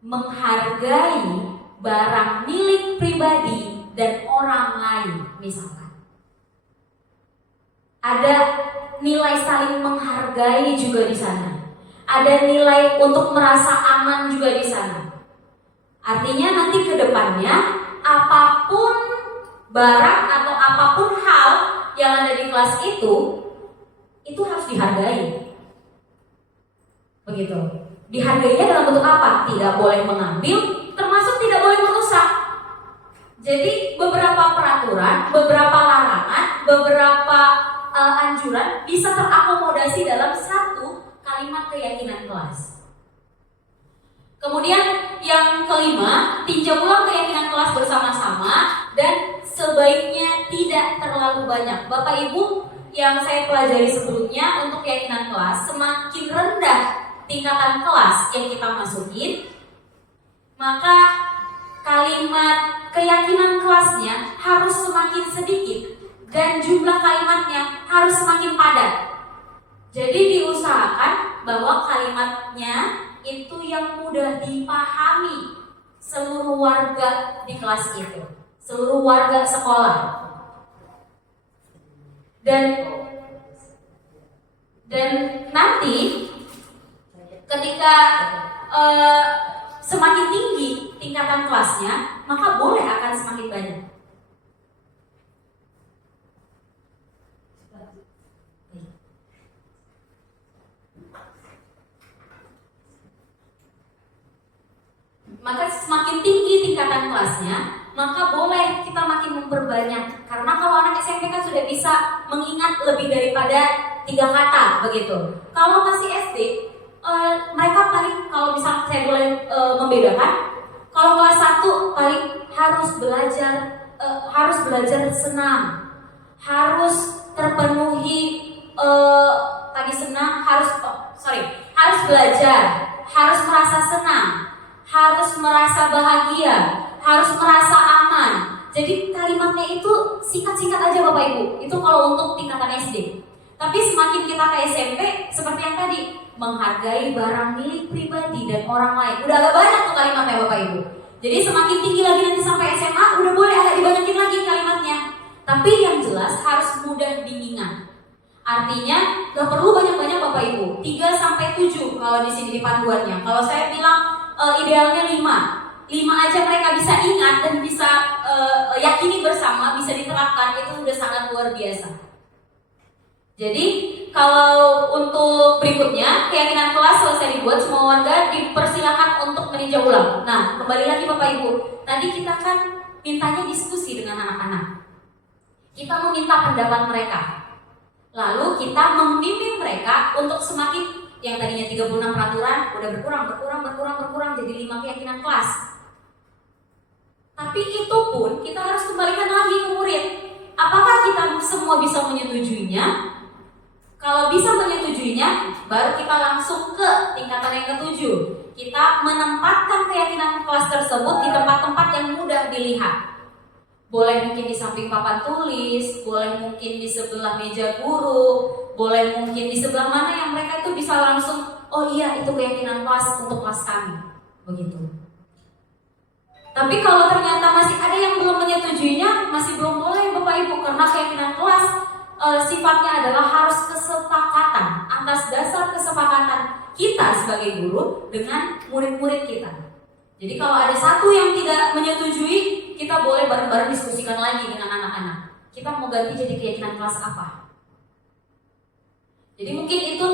Menghargai barang milik pribadi dan orang lain misalkan. Ada nilai saling menghargai juga di sana. Ada nilai untuk merasa aman juga di sana. Artinya nanti ke depannya apapun barang atau apapun hal yang ada di kelas itu harus dihargai. Begitu. Dihargainya dalam bentuk apa? Tidak boleh mengambil, termasuk tidak boleh merusak. Jadi beberapa peraturan, beberapa larangan, beberapa anjuran bisa terakomodasi dalam satu kalimat keyakinan kelas. Kemudian yang kelima, tinjau ulang keyakinan kelas bersama-sama dan sebaiknya tidak terlalu banyak. Bapak Ibu yang saya pelajari sebelumnya, untuk keyakinan kelas, semakin rendah tingkatan kelas yang kita masukin, maka kalimat keyakinan kelasnya harus semakin sedikit dan jumlah kalimatnya harus semakin padat. Jadi diusahakan bahwa kalimatnya itu yang mudah dipahami seluruh warga di kelas itu, seluruh warga sekolah. Dan nanti ketika semakin tinggi tingkatan kelasnya, maka boleh akan semakin banyak. Maka semakin tinggi tingkatan kelasnya, maka boleh kita makin memperbanyak. Karena kalau anak SMP kan sudah bisa mengingat lebih daripada 3 kata begitu. Kalau masih SD, mereka paling, kalau misalnya saya boleh membedakan, kalau kelas 1 paling harus belajar senam, harus terpenuhi tadi senang, harus belajar, harus merasa senang, harus merasa bahagia, harus merasa aman. Jadi kalimatnya itu singkat-singkat aja Bapak Ibu. Itu kalau untuk tingkatan SD. Tapi semakin kita ke SMP, seperti yang tadi, menghargai barang milik pribadi dan orang lain. Udah agak banyak tuh kalimatnya Bapak Ibu. Jadi semakin tinggi lagi nanti sampai SMA, udah boleh agak dibanyakin lagi kalimatnya. Tapi yang jelas harus mudah diingat. Artinya gak perlu banyak-banyak Bapak Ibu. 3-7 kalau di sini di panduannya. Kalau saya bilang idealnya 5 aja mereka bisa ingat dan bisa yakini bersama, bisa diterapkan, itu udah sangat luar biasa. Jadi kalau untuk berikutnya, keyakinan kelas selesai dibuat, semua warga dipersilakan untuk meninjau ulang. Nah, kembali lagi Bapak Ibu, tadi kita kan mintanya diskusi dengan anak-anak. Kita meminta pendapat mereka. Lalu kita membimbing mereka untuk semakin, yang tadinya 36 peraturan udah berkurang jadi 5 keyakinan kelas. Tapi itu pun kita harus kembalikan lagi ke murid. Apakah kita semua bisa menyetujuinya? Kalau bisa menyetujuinya, baru kita langsung ke tingkatan yang ke-7. Kita menempatkan keyakinan kelas tersebut di tempat-tempat yang mudah dilihat. Boleh mungkin di samping papan tulis, boleh mungkin di sebelah meja guru, boleh mungkin di sebelah mana yang mereka itu bisa langsung, oh iya itu keyakinan kelas untuk kelas kami. Begitu. Tapi kalau ternyata masih ada yang belum menyetujuinya, masih belum boleh Bapak Ibu, karena keyakinan kelas sifatnya adalah harus kesepakatan, atas dasar kesepakatan kita sebagai guru dengan murid-murid kita. Jadi kalau ada satu yang tidak menyetujui, kita boleh bareng-bareng diskusikan lagi dengan anak-anak. Kita mau ganti jadi keyakinan kelas apa? Jadi mungkin itu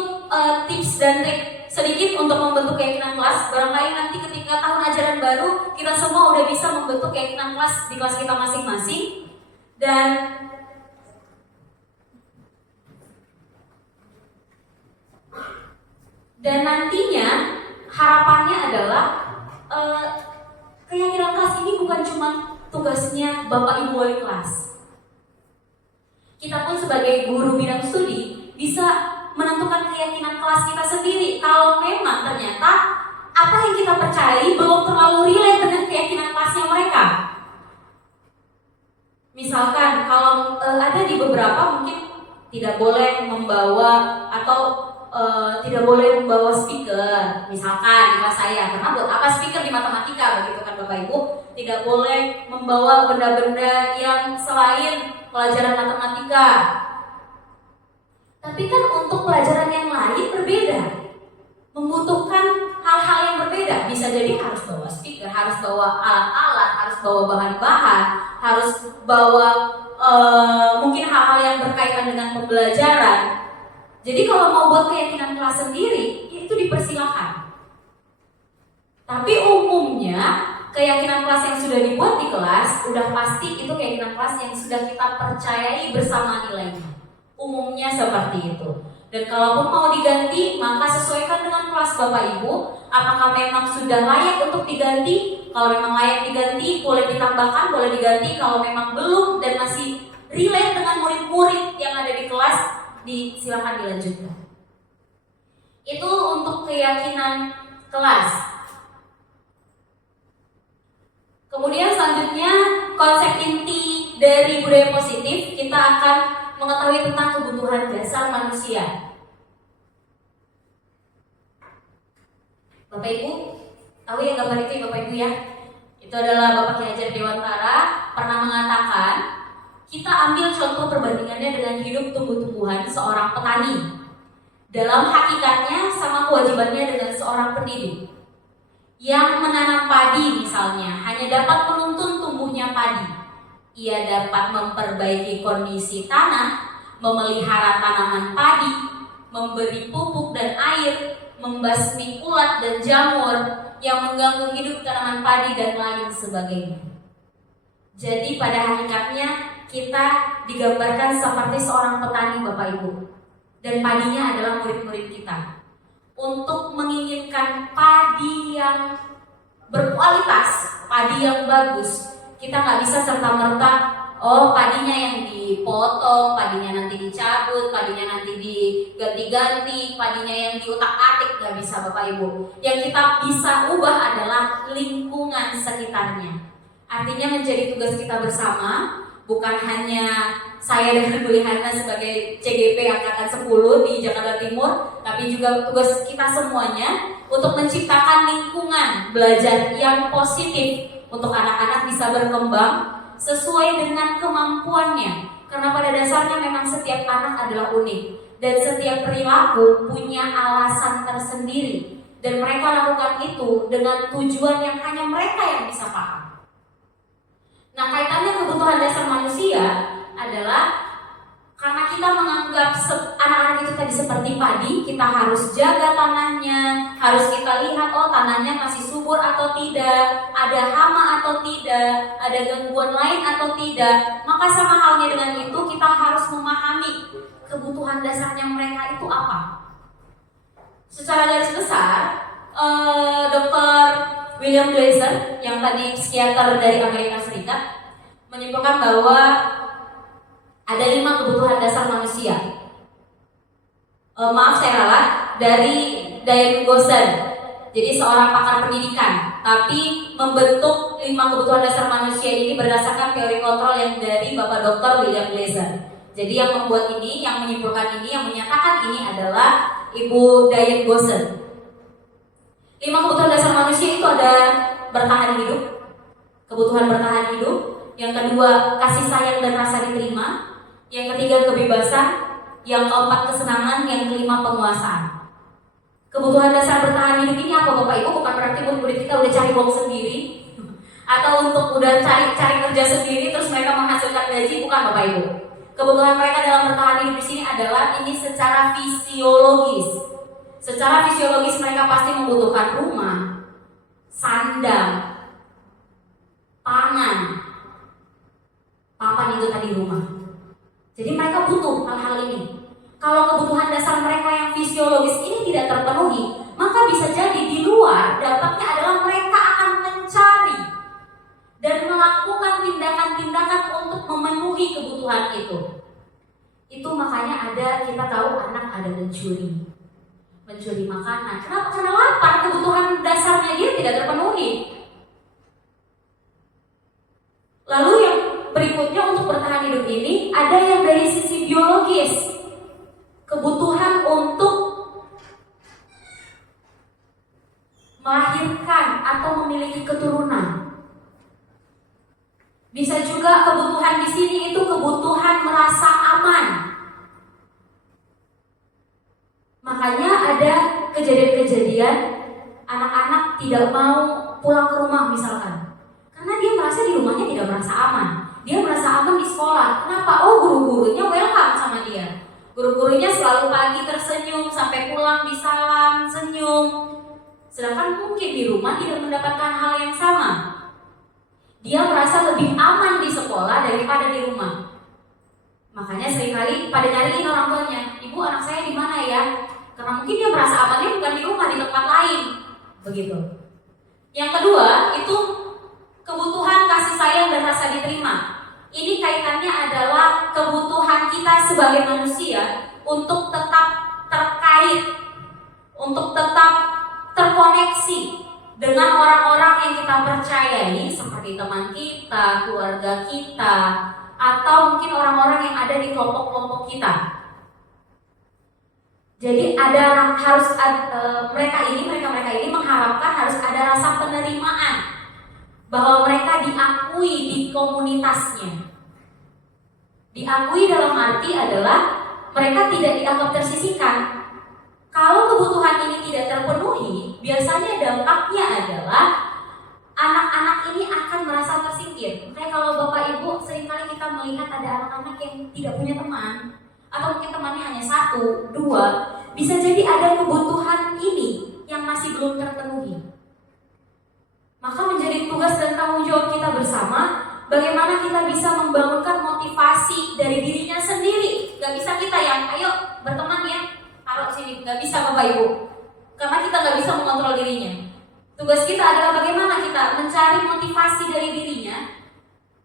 tips dan trik sedikit untuk membentuk keyakinan kelas. Barangkali nanti ketika tahun ajaran baru, kita semua udah bisa membentuk keyakinan kelas di kelas kita masing-masing. Dan nantinya harapannya adalah keyakinan kelas ini bukan cuma tugasnya Bapak Ibu wali kelas. Kita pun sebagai guru bidang studi bisa menentukan keyakinan kelas kita sendiri. Kalau memang ternyata apa yang kita percayai belum terlalu relate dengan keyakinan kelasnya mereka. Misalkan kalau ada di beberapa mungkin tidak boleh membawa atau tidak boleh membawa speaker, misalkan di kelas saya, karena buat apa speaker di matematika, begitu kan Bapak Ibu? Tidak boleh membawa benda-benda yang selain pelajaran matematika. Tapi kan untuk pelajaran yang lain berbeda, membutuhkan hal-hal yang berbeda. Bisa jadi harus bawa speaker, harus bawa alat-alat, harus bawa bahan-bahan, harus bawa mungkin hal-hal yang berkaitan dengan pembelajaran. Jadi kalau mau buat keyakinan kelas sendiri, ya itu dipersilakan. Tapi umumnya keyakinan kelas yang sudah dibuat di kelas, udah pasti itu keyakinan kelas yang sudah kita percayai bersama nilainya. Umumnya seperti itu. Dan kalaupun mau diganti, maka sesuaikan dengan kelas Bapak Ibu. Apakah memang sudah layak untuk diganti? Kalau memang layak diganti, boleh ditambahkan, boleh diganti. Kalau memang belum dan masih relate dengan murid-murid yang ada di kelas, silakan dilanjutkan. Itu untuk keyakinan kelas. Kemudian selanjutnya konsep inti dari budaya positif, kita akan mengetahui tentang kebutuhan dasar manusia. Bapak Ibu, tahu ya gambar itu ya Bapak Ibu ya? Itu adalah Bapak Ki Hajar Dewantara pernah mengatakan, kita ambil contoh perbandingannya dengan hidup tumbuh-tumbuhan seorang petani. Dalam hakikatnya sama kewajibannya dengan seorang pendidik. Yang menanam padi misalnya hanya dapat menuntun tumbuhnya padi. Ia dapat memperbaiki kondisi tanah, memelihara tanaman padi, memberi pupuk dan air, membasmi ulat dan jamur yang mengganggu hidup tanaman padi dan lain sebagainya. Jadi pada hakikatnya kita digambarkan seperti seorang petani Bapak Ibu, dan padinya adalah murid-murid kita. Untuk menginginkan padi yang berkualitas, padi yang bagus, kita nggak bisa serta-merta Oh, padinya yang dipotong, padinya nanti dicabut, padinya nanti diganti-ganti, padinya yang diutak-atik, gak bisa Bapak Ibu. Yang kita bisa ubah adalah lingkungan sekitarnya. Artinya menjadi tugas kita bersama, bukan hanya saya dengan Bu Hana sebagai CGP Angkatan 10 di Jakarta Timur, tapi juga tugas kita semuanya untuk menciptakan lingkungan belajar yang positif untuk anak-anak bisa berkembang sesuai dengan kemampuannya. Karena pada dasarnya memang setiap anak adalah unik dan setiap perilaku punya alasan tersendiri, dan mereka lakukan itu dengan tujuan yang hanya mereka yang bisa paham. Nah, kaitannya kebutuhan dasar manusia adalah karena kita menganggap anak-anak itu tadi seperti padi, kita harus jaga tanahnya, harus kita lihat oh tanahnya masih subur atau tidak, ada hama atau tidak, ada gangguan lain atau tidak. Maka sama halnya dengan itu kita harus memahami kebutuhan dasarnya mereka itu apa. Secara garis besar, Dr. William Glasser yang tadi psikiater dari Amerika Serikat menyimpulkan bahwa ada 5 kebutuhan dasar manusia. Maaf saya ralat, dari Diane Gosser, jadi seorang pakar pendidikan, tapi membentuk 5 kebutuhan dasar manusia ini berdasarkan teori kontrol yang dari Bapak Dr. William Glasser. Jadi yang membuat ini, yang menyimpulkan ini, yang menyatakan ini adalah Ibu Diane Gosser. 5 kebutuhan dasar manusia itu ada bertahan hidup, kebutuhan bertahan hidup. Yang kedua, kasih sayang dan rasa diterima. Yang ketiga, kebebasan. Yang keempat, kesenangan. Yang kelima, penguasaan. Kebutuhan dasar bertahan hidup ini apa Bapak Ibu? Bukan berarti murid kita udah cari uang sendiri atau untuk udah cari kerja sendiri terus mereka menghasilkan gaji, bukan Bapak Ibu. Kebutuhan mereka dalam bertahan hidup di sini adalah ini secara fisiologis. Secara fisiologis mereka pasti membutuhkan rumah, sandang, pangan, papan itu tadi rumah. Jadi mereka butuh hal-hal ini. Kalau kebutuhan dasar mereka yang fisiologis ini tidak terpenuhi, maka bisa jadi di luar dampaknya adalah mereka akan mencari dan melakukan tindakan-tindakan untuk memenuhi kebutuhan itu. Itu makanya ada, kita tahu anak ada mencuri makanan. Kenapa? Karena lapar, kebutuhan dasarnya dia tidak terpenuhi. Lalu yang berikutnya untuk bertahan hidup ini ada yang dari sisi biologis, kebutuhan untuk melahirkan atau memiliki keturunan. Bisa juga kebutuhan di sini itu kebutuhan merasa aman. Makanya ada kejadian-kejadian anak-anak tidak mau pulang ke rumah misalkan, karena dia merasa di rumahnya tidak merasa aman. Dia merasa aman di sekolah. Kenapa? Oh, guru-gurunya welcome sama dia. Guru-gurunya selalu pagi tersenyum, sampai pulang disalam, senyum. Sedangkan mungkin di rumah tidak mendapatkan hal yang sama. Dia merasa lebih aman di sekolah daripada di rumah. Makanya seringkali pada nyariin orang tuanya, ibu anak saya di mana ya? Karena mungkin dia merasa amannya bukan di rumah, di tempat lain. Begitu. Yang kedua itu kebutuhan kasih sayang dan rasa diterima. Ini kaitannya adalah kebutuhan kita sebagai manusia untuk tetap terkait, untuk tetap terkoneksi dengan orang-orang yang kita percayai seperti teman kita, keluarga kita, atau mungkin orang-orang yang ada di kelompok-kelompok kita. Jadi mereka ini mengharapkan harus ada rasa penerimaan, bahwa mereka diakui di komunitasnya. Diakui dalam arti adalah mereka tidak dianggap tersisihkan. Kalau kebutuhan ini tidak terpenuhi, biasanya dampaknya adalah anak-anak ini akan merasa tersingkir. Kayak kalau Bapak Ibu seringkali kita melihat ada anak-anak yang tidak punya teman, atau mungkin temannya hanya 1, 2, bisa jadi ada kebutuhan ini yang masih belum terpenuhi. Maka menjadi tugas dan tanggung jawab kita bersama, bagaimana kita bisa membangunkan motivasi dari dirinya sendiri. Gak bisa kita yang, ayo berteman ya, taruh sini. Gak bisa Bapak Ibu, karena kita gak bisa mengontrol dirinya. Tugas kita adalah bagaimana kita mencari motivasi dari dirinya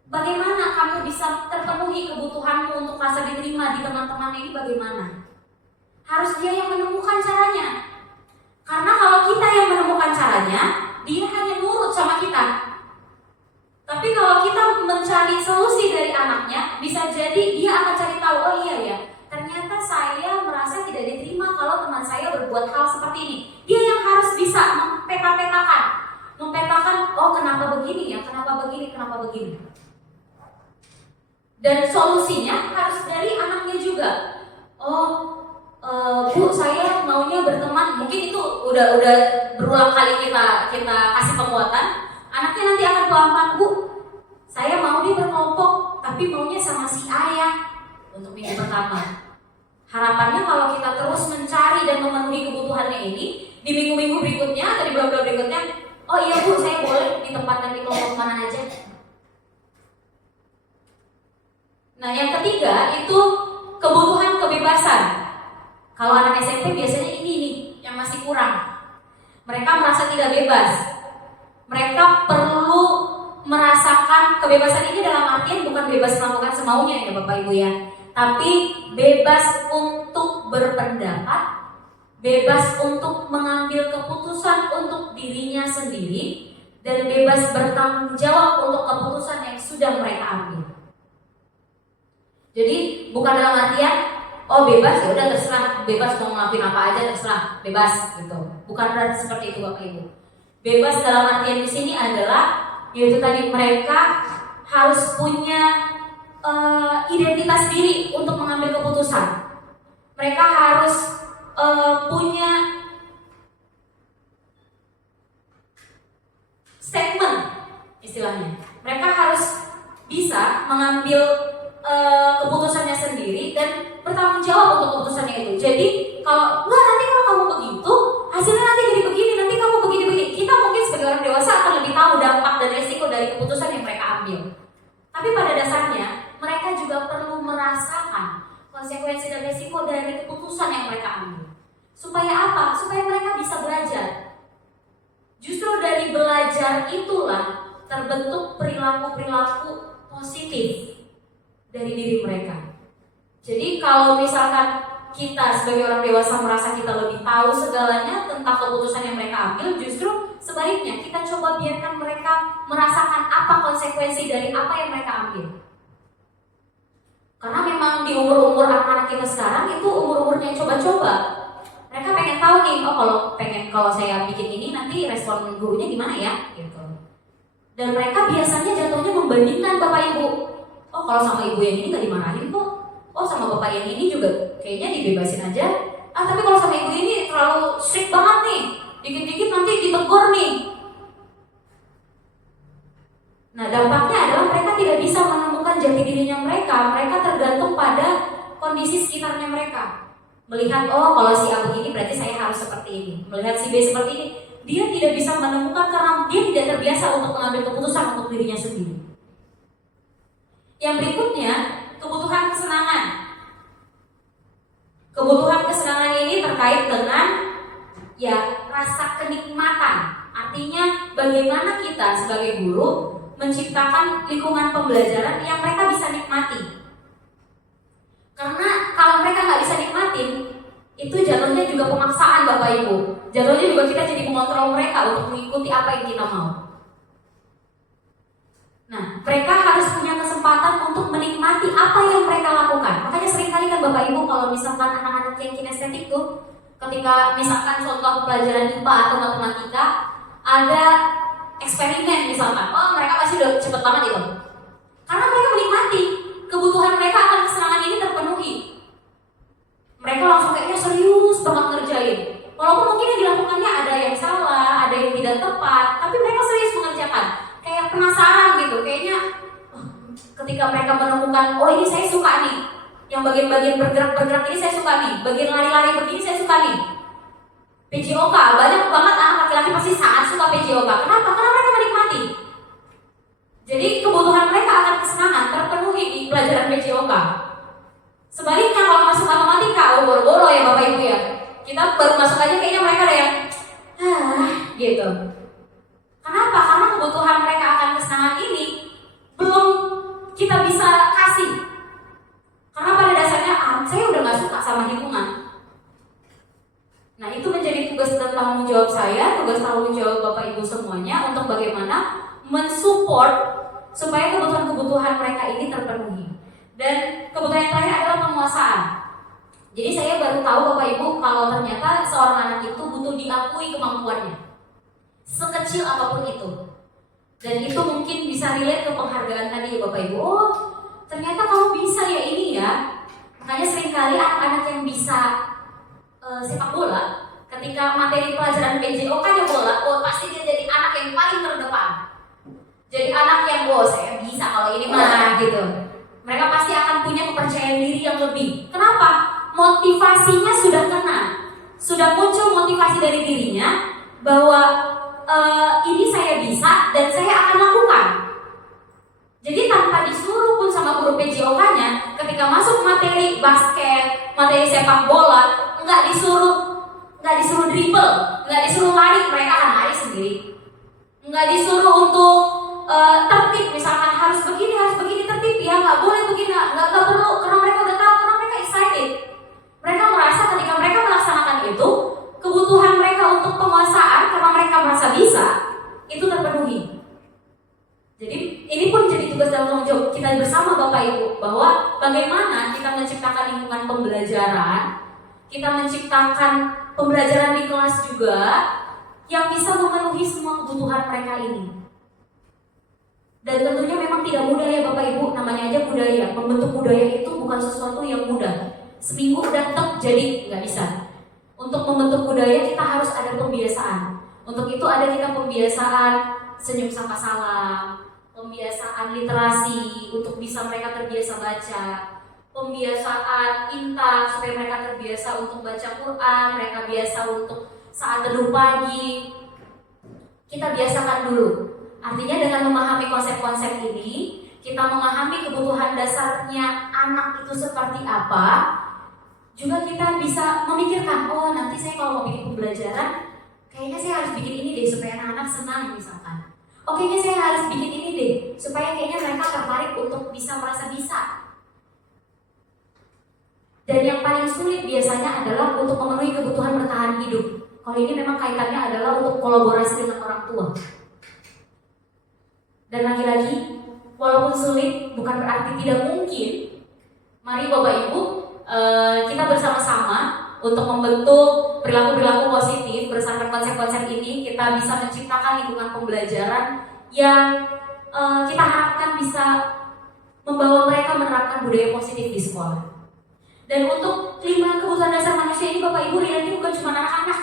Bagaimana kamu bisa terpenuhi kebutuhanmu untuk rasa diterima di teman-teman ini bagaimana? Harus dia yang menemukan caranya. Karena kalau kita yang menemukan caranya, dia hanya nurut sama kita. Tapi kalau kita mencari solusi dari anaknya, bisa jadi dia akan cari tahu, oh iya ya, ternyata saya merasa tidak diterima kalau teman saya berbuat hal seperti ini. Dia yang harus bisa mempetakan, oh kenapa begini ya, kenapa begini. Dan solusinya harus dari anaknya juga. Bu, saya maunya berteman. Mungkin itu udah berulang kali kita kasih penguatan. Anaknya nanti akan pelan-pelan, Bu, saya mau dia berkelompok, tapi maunya sama si ayah untuk minggu pertama. Harapannya kalau kita terus mencari dan memenuhi kebutuhannya ini, di minggu-minggu berikutnya atau di bulan-bulan berikutnya, oh iya Bu, saya boleh ditempatkan di kelompok mana aja. Nah, yang ketiga itu kebutuhan kebebasan. Kalau anak SMP biasanya ini nih yang masih kurang. Mereka merasa tidak bebas. Mereka perlu merasakan kebebasan ini dalam artian bukan bebas melakukan semaunya ya Bapak Ibu ya, tapi bebas untuk berpendapat, bebas untuk mengambil keputusan untuk dirinya sendiri, dan bebas bertanggung jawab untuk keputusan yang sudah mereka ambil. Jadi bukan dalam artian oh bebas ya udah terserah, bebas mau ngelakuin apa aja terserah, bebas gitu. Bukan berarti seperti itu Bapak Ibu. Bebas dalam artian di sini adalah yaitu tadi mereka harus punya identitas diri untuk mengambil keputusan. Mereka harus punya statement istilahnya. Mereka harus bisa mengambil keputusannya sendiri dan bertanggung jawab untuk keputusannya itu. Jadi kalau enggak nanti kalau kamu begitu, hasilnya nanti jadi begini, nanti kamu begini. Kita mungkin sebagai orang dewasa akan lebih tahu dampak dan resiko dari keputusan yang mereka ambil. Tapi pada dasarnya mereka juga perlu merasakan konsekuensi dan resiko dari keputusan yang mereka ambil. Supaya apa? Supaya mereka bisa belajar. Justru dari belajar itulah terbentuk perilaku-perilaku positif dari diri mereka. Jadi kalau misalkan kita sebagai orang dewasa merasa kita lebih tahu segalanya tentang keputusan yang mereka ambil, justru sebaliknya kita coba biarkan mereka merasakan apa konsekuensi dari apa yang mereka ambil. Karena memang di umur-umur anak-anak kita sekarang itu umur-umurnya coba-coba. Mereka pengen tahu nih, kalau saya bikin ini nanti respon gurunya gimana ya, gitu. Dan mereka biasanya jatuhnya membandingkan Bapak Ibu. Oh kalau sama ibu yang ini gak dimarahin kok. Oh sama bapak yang ini juga kayaknya dibebasin aja. Tapi kalau sama ibu ini terlalu strict banget nih, dikit-dikit nanti ditegur nih. Nah dampaknya adalah mereka tidak bisa menemukan jati dirinya mereka. Mereka tergantung pada kondisi sekitarnya mereka. Melihat oh kalau si A begini berarti saya harus seperti ini. Melihat si B seperti ini, dia tidak bisa menemukan karena dia tidak terbiasa untuk mengambil keputusan untuk dirinya sendiri. Yang berikutnya, kebutuhan kesenangan. Kebutuhan kesenangan ini terkait dengan rasa kenikmatan. Artinya bagaimana kita sebagai guru menciptakan lingkungan pembelajaran yang mereka bisa nikmati. Karena kalau mereka nggak bisa nikmatin, itu jatuhnya juga pemaksaan Bapak Ibu. Jatuhnya juga kita jadi mengontrol mereka untuk mengikuti apa yang kita mau. Nah, mereka harus punya kesempatan untuk menikmati apa yang mereka lakukan. Makanya seringkali kan Bapak Ibu kalau misalkan anak-anak yang kinestetik tuh, ketika misalkan contoh pelajaran IPA atau matematika, ada eksperimen misalkan, oh mereka pasti udah cepet banget itu. Karena mereka menikmati, kebutuhan mereka akan kesenangan ini terpenuhi. Mereka langsung kayaknya serius banget ngerjain. Walaupun mungkin yang dilakukannya ada yang salah, ada yang tidak tepat, tapi mereka serius mengerjakan. Kayak penasaran gitu, kayaknya ketika mereka menemukan, oh ini saya suka nih, yang bagian-bagian bergerak-bergerak ini saya suka nih, bagian lari-lari begini saya suka nih. PJOK, banyak banget anak laki-laki pasti sangat suka PJOK. Kenapa? Karena mereka menikmati. Jadi kebutuhan mereka akan kesenangan terpenuhi di pelajaran PJOK. Sebaliknya kalau masuk matematika, boro-boro ya Bapak Ibu ya, kita baru masuk aja kayaknya mereka ada yang gitu. Kenapa? Karena kebutuhan mereka akan kesenangan ini belum support supaya kebutuhan-kebutuhan mereka ini terpenuhi. Dan kebutuhan yang terakhir adalah penguasaan. Jadi saya baru tahu Bapak Ibu kalau ternyata seorang anak itu butuh diakui kemampuannya, sekecil apapun itu. Dan itu mungkin bisa relate ke penghargaan tadi ya Bapak Ibu. Oh, ternyata kamu bisa ya ini ya. Makanya seringkali anak-anak yang bisa sepak bola, ketika materi pelajaran PJO kan ya bola, oh pasti dia jadi anak yang paling terdepan. Jadi anak yang, oh saya bisa kalau ini mah gitu. Mereka pasti akan punya kepercayaan diri yang lebih. Kenapa? Motivasinya sudah kena, sudah muncul motivasi dari dirinya bahwa ini saya bisa dan saya akan lakukan. Jadi tanpa disuruh pun sama guru PJOK-nya, ketika masuk materi basket, materi sepak bola, nggak disuruh dribble, nggak disuruh lari, mereka akan lari sendiri. Nggak disuruh untuk tertib, misalkan harus begini tertib, ya nggak boleh begini, nggak perlu, karena mereka udah tahu, karena mereka excited. Mereka merasa ketika mereka melaksanakan itu, kebutuhan mereka untuk penguasaan karena mereka merasa bisa, itu terpenuhi. Jadi ini pun jadi tugas dan tanggung jawab kita bersama Bapak Ibu, bahwa bagaimana kita menciptakan lingkungan pembelajaran, kita menciptakan pembelajaran di kelas juga yang bisa memenuhi semua kebutuhan mereka ini. Dan tentunya memang tidak mudah ya Bapak Ibu, namanya aja budaya. Membentuk budaya itu bukan sesuatu yang mudah. Seminggu udah tek jadi nggak bisa. Untuk membentuk budaya kita harus ada pembiasaan. Untuk itu ada kita pembiasaan senyum sapa salam, pembiasaan literasi untuk bisa mereka terbiasa baca, pembiasaan intak supaya mereka terbiasa untuk baca Quran, mereka biasa untuk saat teduh pagi. Kita biasakan dulu. Artinya dengan memahami konsep-konsep ini, kita memahami kebutuhan dasarnya anak itu seperti apa. Juga kita bisa memikirkan, oh nanti saya kalau mau bikin pembelajaran, kayaknya saya harus bikin ini deh supaya anak-anak senang misalkan. Oh kayaknya saya harus bikin ini deh supaya kayaknya mereka tertarik untuk bisa merasa bisa. Dan yang paling sulit biasanya adalah untuk memenuhi kebutuhan bertahan hidup. Kalau ini memang kaitannya adalah untuk kolaborasi dengan orang tua. Dan lagi-lagi, walaupun sulit bukan berarti tidak mungkin. Mari Bapak Ibu, kita bersama-sama untuk membentuk perilaku-perilaku positif berdasarkan konsep-konsep ini, kita bisa menciptakan lingkungan pembelajaran yang kita harapkan bisa membawa mereka menerapkan budaya positif di sekolah. Dan untuk 5 kebutuhan dasar manusia ini Bapak Ibu relate bukan cuma anak-anak,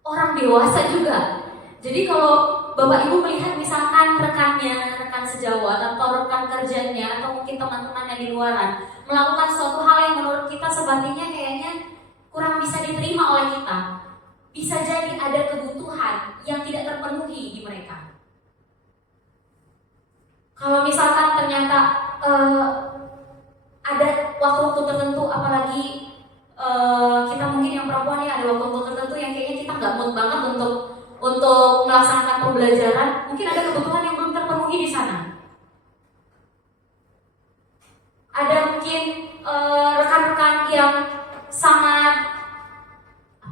orang dewasa juga. Jadi kalau Bapak Ibu melihat misalkan rekannya, rekan sejawat atau rekan kerjanya atau mungkin teman-temannya di luaran melakukan suatu hal yang menurut kita sepertinya kayaknya kurang bisa diterima oleh kita, bisa jadi ada kebutuhan yang tidak terpenuhi di mereka. Kalau misalkan ternyata ada waktu-waktu tertentu, apalagi kita mungkin yang perempuan ya, ada waktu-waktu tertentu yang kayaknya kita nggak mood banget untuk melaksanakan pembelajaran, mungkin ada kebutuhan yang belum terpenuhi di sana. Ada mungkin rekan-rekan yang sangat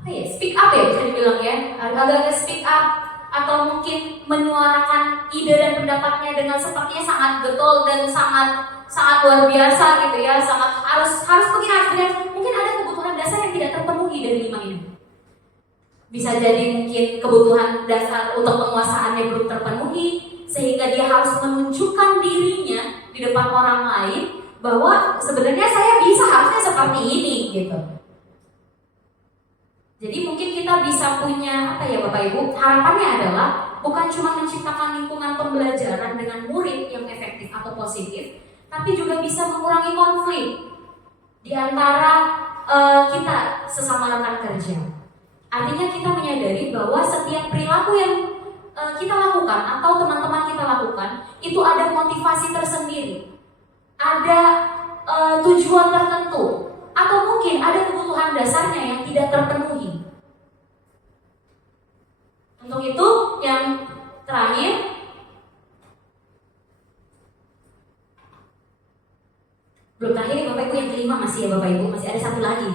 speak up ya bisa dibilang ya, agak-agak speak up atau mungkin menyuarakan ide dan pendapatnya dengan sepertinya sangat getol dan sangat luar biasa gitu ya, sangat harus begini. Mungkin ada kebutuhan dasar yang tidak terpenuhi dari 5 ini. Bisa jadi mungkin kebutuhan dasar untuk penguasaannya belum terpenuhi, sehingga dia harus menunjukkan dirinya di depan orang lain bahwa sebenarnya saya bisa, harusnya seperti ini gitu. Jadi mungkin kita bisa punya Bapak Ibu, harapannya adalah bukan cuma menciptakan lingkungan pembelajaran dengan murid yang efektif atau positif, tapi juga bisa mengurangi konflik di antara kita sesama rekan kerja. Artinya kita menyadari bahwa setiap perilaku yang kita lakukan atau teman-teman kita lakukan itu ada motivasi tersendiri, ada tujuan tertentu, atau mungkin ada kebutuhan dasarnya yang tidak terpenuhi. Untuk itu yang terakhir, belum terakhir Bapak Ibu, yang kelima masih ya Bapak Ibu, masih ada satu lagi.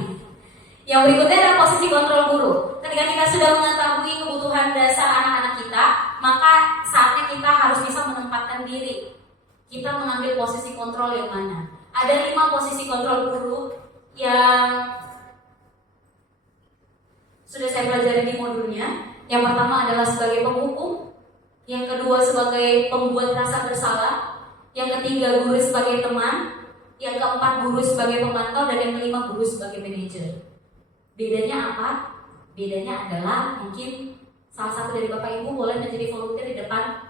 Yang berikutnya adalah posisi kontrol guru. Ketika kita sudah mengetahui kebutuhan dasar anak-anak kita, maka saatnya kita harus bisa menempatkan diri. Kita mengambil posisi kontrol yang mana. Ada 5 posisi kontrol guru yang sudah saya pelajari di modulnya. Yang pertama adalah sebagai penghukum, yang kedua sebagai pembuat rasa bersalah, yang ketiga guru sebagai teman, yang keempat guru sebagai pemantau, dan yang kelima guru sebagai manajer. Bedanya apa? Bedanya adalah mungkin salah satu dari Bapak Ibu boleh menjadi volunteer di depan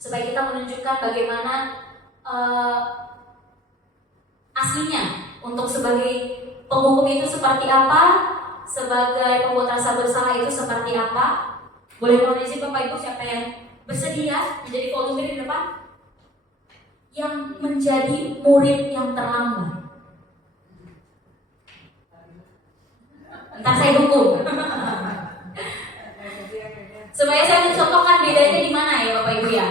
supaya kita menunjukkan bagaimana aslinya untuk sebagai penghukum itu seperti apa, sebagai pembuat rasa bersalah itu seperti apa. Boleh mohon izin Bapak Ibu siapa yang bersedia menjadi volunteer di depan? Yang menjadi murid yang terlambat. Ntar saya dukung. Supaya saya mencontohkan bedanya di mana ya Bapak Ibu ya.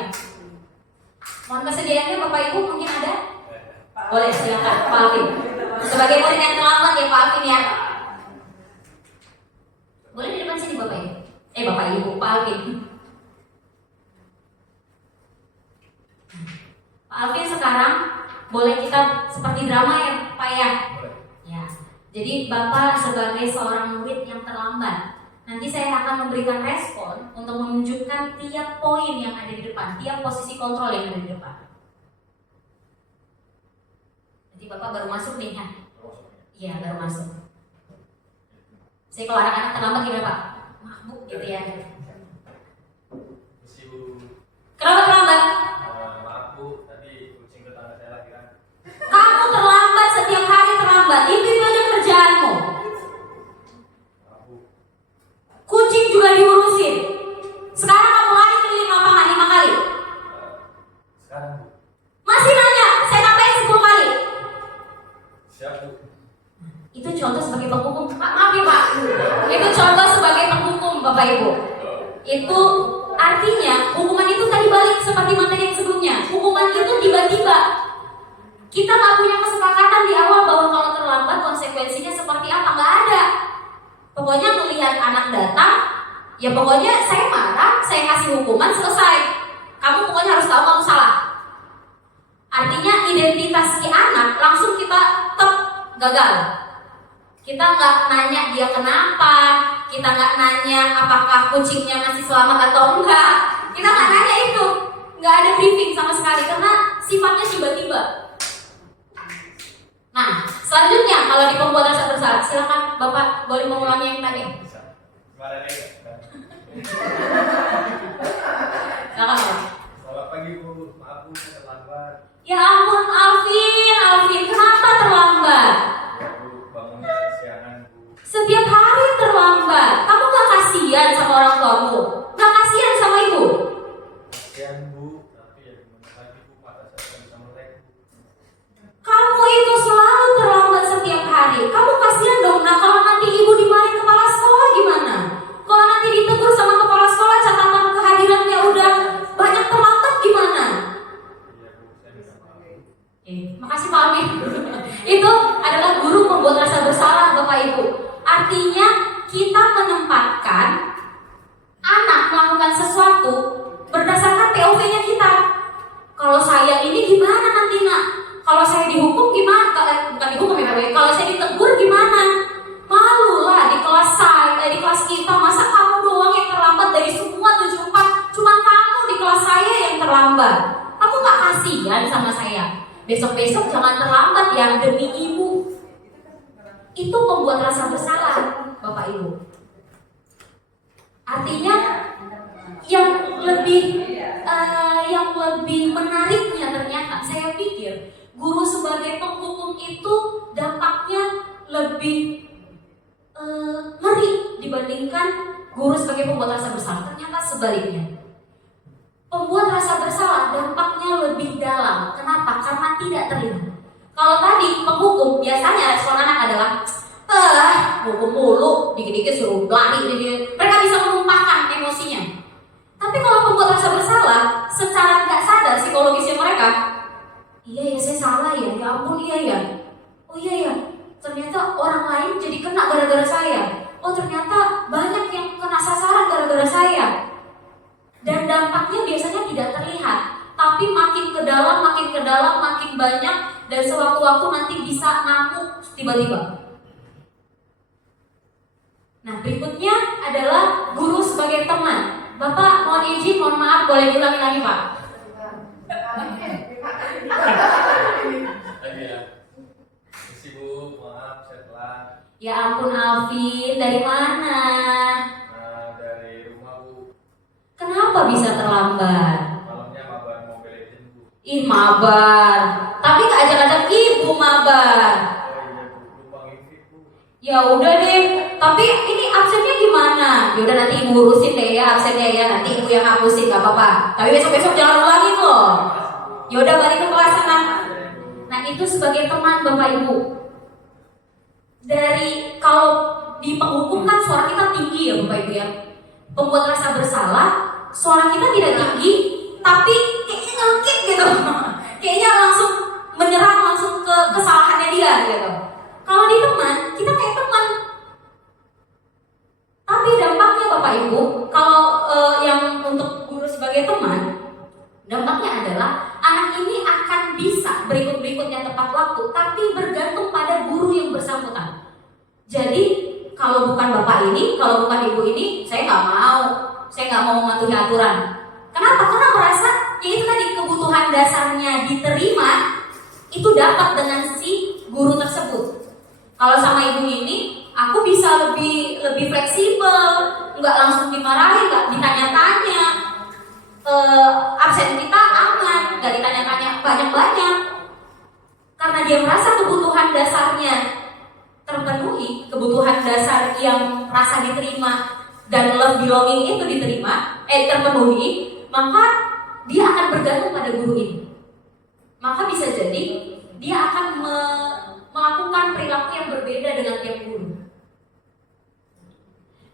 Mohon kesediaannya Bapak Ibu mungkin ada? Boleh silakan Pak Alvin. Sebagai murid yang terlambat ya Pak Alvin ya. Boleh di depan sini Bapak Ibu. Bapak Ibu, Pak Alvin. Pak Alvin sekarang boleh kita seperti drama ya Pak ya. Ya. Jadi Bapak sebagai seorang murid yang terlambat, nanti saya akan memberikan respon untuk menunjukkan tiap poin yang ada di depan, tiap posisi kontrol yang ada di depan. Nanti Bapak baru masuk nih ya? Iya baru masuk. Saya kalau anak-anak terlambat gimana Pak? Mabuk gitu ya. Kenapa terlambat? Maaf Bu, tadi kucing tetangga saya lagi kan. Kamu terlambat setiap hari terlambat, itu aja kerjaanmu. Kucing juga diurusin. Sekarang kamu lari keliling lapangan 5 kali. Sekarang Bu. Masih nanya, saya tambahin 10 kali. Siap Bu. Itu contoh sebagai penghukum. Maaf ya Pak. Itu contoh sebagai penghukum Bapak Ibu. Itu artinya hukuman itu tadi balik seperti materi yang sebelumnya. Hukuman itu tiba-tiba. Kita nggak punya kesepakatan di awal bahwa kalau terlambat konsekuensinya seperti apa, nggak ada. Pokoknya melihat anak datang, ya pokoknya saya marah, saya kasih hukuman, selesai. Kamu pokoknya harus tahu kamu salah. Artinya identitas si anak langsung kita gagal. Kita nggak nanya dia kenapa, kita nggak nanya apakah kucingnya masih selamat atau enggak. Kita nggak nanya itu, nggak ada briefing sama sekali karena sifatnya tiba-tiba. Nah, selanjutnya kalau di pembuat rasa bersalah, silakan Bapak boleh mengulangi yang tadi. Kemarin ya. Silakan Pak. Selamat pagi Bu, maaf Bu saya terlambat. Ya ampun Alvin, kenapa terlambat? Ya Bu, bangunnya kesiangan Bu. Setiap hari terlambat. Kamu gak kasihan sama orang tuamu? Gak kasihan sama ibu? Kasihan Bu, tapi ya gimana lagi Bu, mata saya nggak bisa melek Bu. Kamu itu selalu terlambat setiap hari. Kamu kasihan dong. Nah kalau nanti ibu dimarahin kepala sekolah gimana? Kalau nanti ditegur sama kepala sekolah catatan kehadirannya udah banyak terlambat gimana? Iya Bu, saya minta maaf. Makasih Pak Alvin. Itu adalah guru membuat rasa bersalah Bapak Ibu. Artinya kita menempatkan anak melakukan sesuatu berdasarkan POV-nya kita. Kalau saya ini gimana nanti nak? Kalau saya dihukum gimana? Bukan dihukum ya Pak. Kalau saya ditegur gimana? Malu lah di kelas saya, di kelas kita. Masa kamu doang yang terlambat dari semua 74? Cuma kamu di kelas saya yang terlambat. Kamu gak kasihan sama saya? Besok-besok jangan terlambat ya demi ibu. Itu membuat rasa bersalah Bapak Ibu. Artinya yang lebih menariknya ternyata saya pikir guru sebagai penghukum itu dampaknya lebih ngeri dibandingkan guru sebagai pembuat rasa bersalah. Ternyata sebaliknya. Pembuat rasa bersalah dampaknya lebih dalam. Kenapa? Karena tidak terlihat. Kalau tadi penghukum biasanya respon anak adalah hukum mulu, dikit-dikit suruh lari, mereka bisa menumpahkan emosinya. Tapi kalau pembuat rasa bersalah, secara nggak sadar psikologisnya mereka, iya ya saya salah ya ampun iya ya, oh iya ya, ternyata orang lain jadi kena gara-gara saya, oh ternyata banyak yang kena sasaran gara-gara saya. dampaknya biasanya tidak terlihat, tapi makin ke dalam, makin banyak, dan sewaktu-waktu nanti bisa ngamuk tiba-tiba. Nah, berikutnya adalah guru sebagai teman. Bapak mohon izin, mohon maaf, boleh diulangi lagi Pak? Lagi ya. Misi Bu, maaf saya telat. Ya ampun Alvin, dari mana? Dari rumah Bu. Kenapa bisa terlambat? Malamnya mabar Mobile Legends Bu. Ih mabar, tapi gak ajak-ajak ibu mabar. Oh iya Bu, lupa ngintip Bu. Ya udah deh, tapi ini absennya gimana? Ya udah nanti ibu urusin deh ya absennya ya, nanti ibu yang hapusin gak apa-apa. Tapi besok-besok jangan ulangin loh. Ya udah balik ke kelas sana. Nah itu sebagai teman Bapak Ibu. Dari kalau di penghukum kan suara kita tinggi ya Bapak Ibu ya. Pembuat rasa bersalah, suara kita tidak tinggi, tapi kayaknya ngekik gitu. Kayaknya langsung menyerang langsung ke kesalahannya dia gitu. Kalau di teman, kita kayak teman. Tapi dampaknya Bapak Ibu, kalau yang untuk guru sebagai teman, dampaknya adalah anak ini akan bisa berikut-berikutnya tepat waktu, tapi bergantung pada guru yang bersangkutan. Jadi kalau bukan bapak ini, kalau bukan ibu ini, saya nggak mau mematuhi aturan. Kenapa? Karena merasa ya itu tadi kebutuhan dasarnya diterima itu dapat dengan si guru tersebut. Kalau sama ibu ini, aku bisa lebih fleksibel, nggak langsung dimarahin, nggak ditanya-tanya. Absen kita aman, gak ditanya-tanya banyak-banyak. Karena dia merasa kebutuhan dasarnya terpenuhi, kebutuhan dasar yang rasa diterima dan love belonging itu terpenuhi, maka dia akan bergantung pada guru ini. Maka bisa jadi dia akan melakukan perilaku yang berbeda dengan tiap guru.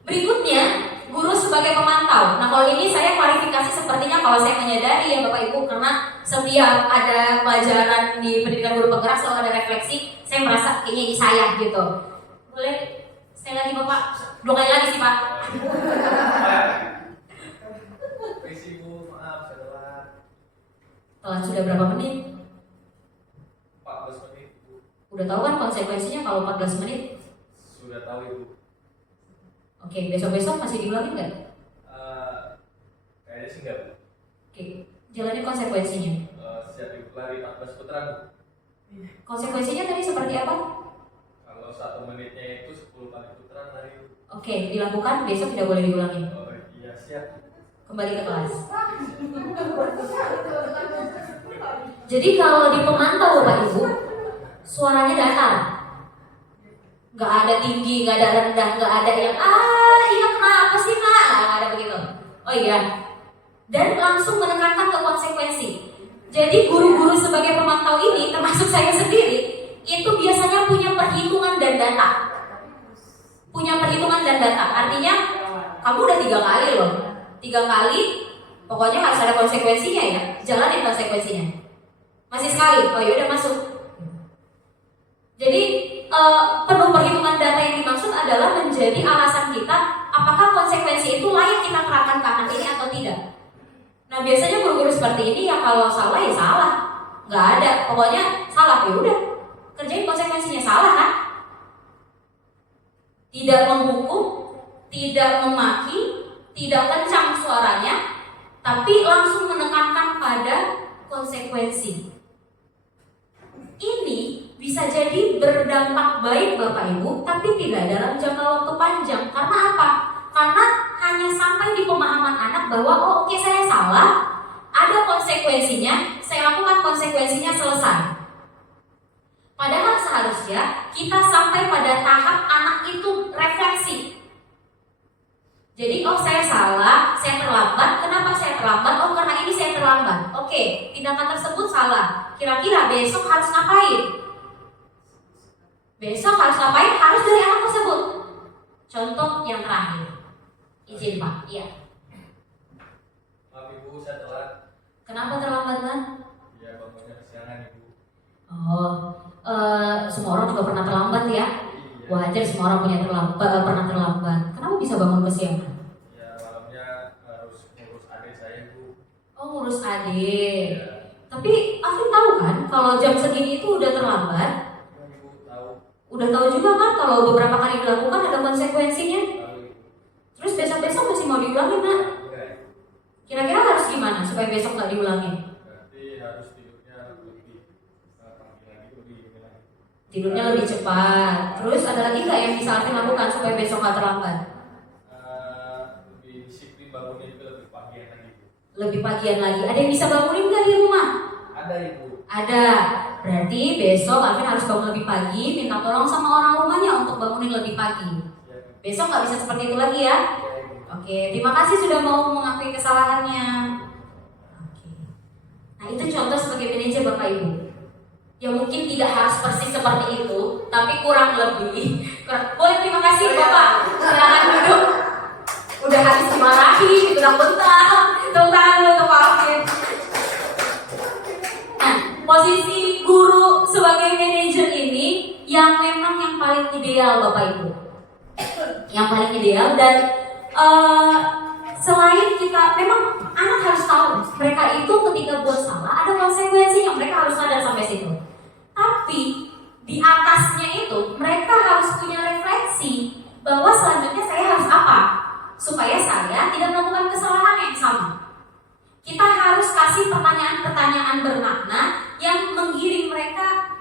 Berikutnya, guru sebagai pemantau. Nah kalau ini saya klarifikasi sepertinya kalau saya menyadari ya Bapak Ibu, karena setiap ada pelajaran di pendidikan guru penggerak selalu ada refleksi, saya merasa kayaknya ini saya gitu. Boleh sekali lagi Bapak? 2 kali lagi sih Pak. Misi Bu, maaf saya telat. Telat sudah berapa menit? 14 menit Bu. Udah tahu kan konsekuensinya kalau 14 menit? Sudah tahu Ibu. Oke, besok-besok masih diulangin nggak? Kayaknya sih enggak Bu. Oke, jalani konsekuensinya. Siap Ibu lari 14 putaran Bu. Konsekuensinya tadi seperti apa? Kalau 1 menitnya itu 10 kali putaran lari Bu. Oke, dilakukan, besok tidak boleh diulangi. Oh iya siap. Kembali ke kelas. Jadi kalau di pemantau Bapak Ibu, suaranya datar. Gak ada tinggi, gak ada rendah, gak ada yang iya kenapa sih nak? Nah, gak ada begitu. Oh iya. Dan langsung menekankan ke konsekuensi. Jadi guru-guru sebagai pemantau ini, termasuk saya sendiri, itu biasanya punya perhitungan dan data. Artinya kamu udah 3 kali loh. 3 kali, pokoknya harus ada konsekuensinya ya. Jalanin konsekuensinya. Masih sekali, oh yaudah masuk. Jadi penuh perhitungan data yang dimaksud adalah menjadi alasan kita apakah konsekuensi itu layak kita terapkan ke anak ini atau tidak. Nah biasanya guru-guru seperti ini ya kalau salah ya salah, nggak ada, pokoknya salah ya udah kerjain konsekuensinya. Salah kan? Tidak menghukum, tidak memaki, tidak kencang suaranya, tapi langsung menekankan pada konsekuensi. Ini bisa jadi berdampak baik Bapak Ibu, tapi tidak dalam jangka waktu panjang. Karena apa? Karena hanya sampai di pemahaman anak bahwa oke, saya salah, ada konsekuensinya, saya lakukan konsekuensinya, selesai. Padahal seharusnya kita sampai pada tahap anak itu refleksi. Jadi saya salah, saya terlambat. Kenapa saya terlambat? Karena ini saya terlambat. Oke, tindakan tersebut salah. Kira-kira besok harus ngapain? Harus dari anak tersebut. Contoh yang terakhir. Izin Pak, iya. Maaf Ibu, saya telat. Kenapa terlambat Lan? Ya bangunnya kesiangan Ibu. Semua orang juga pernah terlambat ya. Iya. Wajar semua orang pernah terlambat. Kenapa bisa bangun kesiangan? Ya malamnya harus ngurus adik saya Ibu. kalau jam segini itu udah terlambat? Udah tahu juga kan kalau beberapa kali dilakukan ada konsekuensinya. Terus besok-besok masih mau diulangin, Nak? Kira-kira harus gimana supaya besok nggak diulangin? Berarti harus tidurnya lebih pagi lagi, lebih lagi. Tidurnya lebih cepat. Terus ada lagi nggak yang bisa Alvin lakukan supaya besok nggak terlambat? Lebih disiplin bangunnya juga lebih pagian lagi. Lebih pagian lagi. Ada yang bisa bangunin nggak di rumah? Ada Ibu. Ada. Berarti besok Alvin harus bangun lebih pagi, minta tolong sama orang rumahnya untuk bangunin lebih pagi. Besok nggak bisa seperti itu lagi ya. Oke, terima kasih sudah mau mengakui kesalahannya. Oke. Nah itu contoh sebagai manajer Bapak Ibu. Ya mungkin tidak harus persis seperti itu, tapi kurang lebih. Boleh, terima kasih Bapak. Silakan duduk. Udah habis dimarahi, bentar-bentar. Tepuk tangan dulu untuk Pak Alvin. Nah, posisi guru sebagai manajer ini yang memang yang paling ideal Bapak Ibu. Yang paling ideal dan selain kita memang anak harus tahu mereka itu ketika buat salah ada konsekuensinya, mereka harus sadar sampai situ. Tapi di atasnya itu mereka harus punya refleksi bahwa selanjutnya saya harus apa supaya saya tidak melakukan kesalahan yang sama. Kita harus kasih pertanyaan-pertanyaan bermakna yang menggiring mereka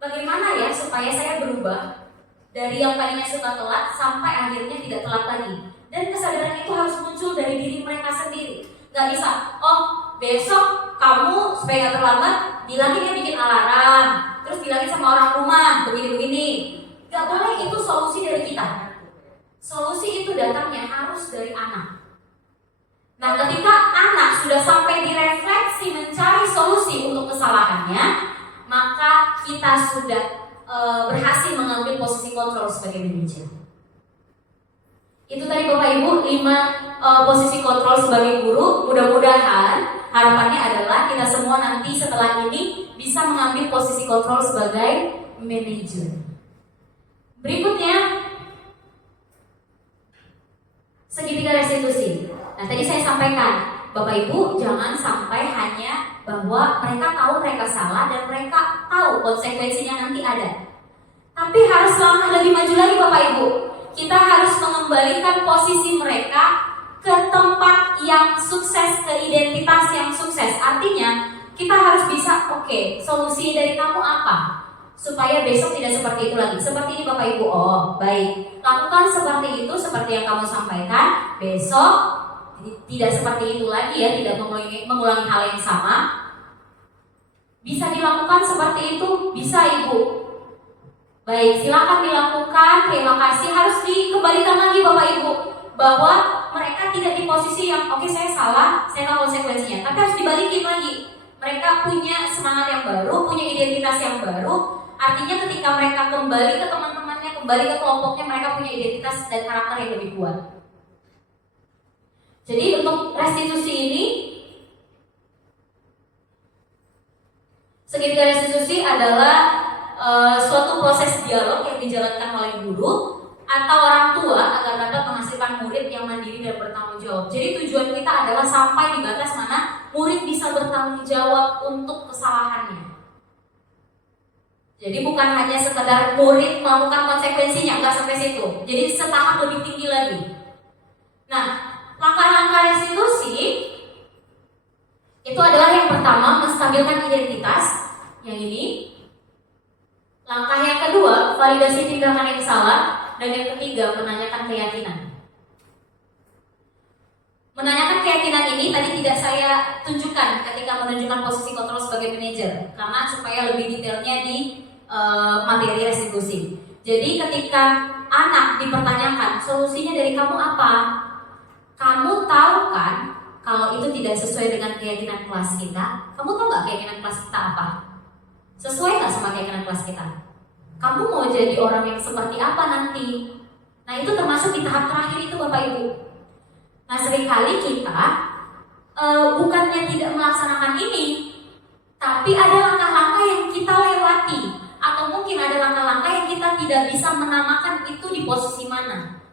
bagaimana ya supaya saya berubah dari yang tadinya suka telat sampai akhirnya tidak telat lagi. Dan kesadaran itu harus muncul dari diri mereka sendiri. Gak bisa, oh besok kamu supaya gak terlambat bilangin ya bikin alarm, terus bilangin sama orang rumah begini-begini. Gak boleh, itu solusi dari kita. Solusi itu datangnya harus dari anak. Nah ketika anak sudah sampai di refleksi mencari solusi untuk kesalahannya, maka kita sudah berhasil mengambil posisi kontrol sebagai manajer. Itu tadi Bapak Ibu 5 posisi kontrol sebagai guru. Mudah-mudahan harapannya adalah kita semua nanti setelah ini bisa mengambil posisi kontrol sebagai manajer. Berikutnya segitiga restitusi. Nah tadi saya sampaikan Bapak Ibu jangan sampai hanya bahwa mereka tahu mereka salah dan mereka tahu konsekuensinya nanti ada. Tapi harus langkah lebih maju lagi Bapak Ibu. Kita harus mengembalikan posisi mereka ke tempat yang sukses, ke identitas yang sukses. Artinya kita harus bisa, oke, solusi dari kamu apa? Supaya besok tidak seperti itu lagi. Seperti ini Bapak Ibu, oh baik, lakukan seperti itu, seperti yang kamu sampaikan. Besok tidak seperti itu lagi ya, tidak mengulangi hal yang sama. Bisa dilakukan seperti itu, bisa Ibu. Baik, silakan dilakukan. Terima kasih. Harus dikembalikan lagi Bapak Ibu bahwa mereka tidak di posisi yang oke, saya salah, saya tahu konsekuensinya. Tapi harus dibalikin lagi. Mereka punya semangat yang baru, punya identitas yang baru. Artinya ketika mereka kembali ke teman-temannya, kembali ke kelompoknya, mereka punya identitas dan karakter yang lebih kuat. Jadi untuk restitusi ini, segitiga restitusi adalah suatu proses dialog yang dijalankan oleh guru atau orang tua agar dapat menghasilkan murid yang mandiri dan bertanggung jawab. Jadi tujuan kita adalah sampai di batas mana murid bisa bertanggung jawab untuk kesalahannya. Jadi bukan hanya sekedar murid melakukan konsekuensinya, nggak sampai situ. Jadi setahap lebih tinggi lagi. Nah, langkah-langkah restitusi itu adalah yang pertama menstabilkan identitas, yang ini. Langkah yang kedua, validasi tindakan yang salah. Dan yang ketiga, menanyakan keyakinan. Menanyakan keyakinan ini tadi tidak saya tunjukkan ketika menunjukkan posisi kontrol sebagai manajer, karena supaya lebih detailnya di materi restitusi. Jadi ketika anak dipertanyakan, solusinya dari kamu apa? Kamu tahu kan kalau itu tidak sesuai dengan keyakinan kelas kita? Kamu tahu nggak keyakinan kelas kita apa? Sesuai nggak sama keyakinan kelas kita? Kamu mau jadi orang yang seperti apa nanti? Nah itu termasuk di tahap terakhir itu Bapak Ibu. Nah seringkali kita bukannya tidak melaksanakan ini, tapi ada langkah-langkah yang kita lewati, atau mungkin ada langkah-langkah yang kita tidak bisa menamakan itu di posisi mana.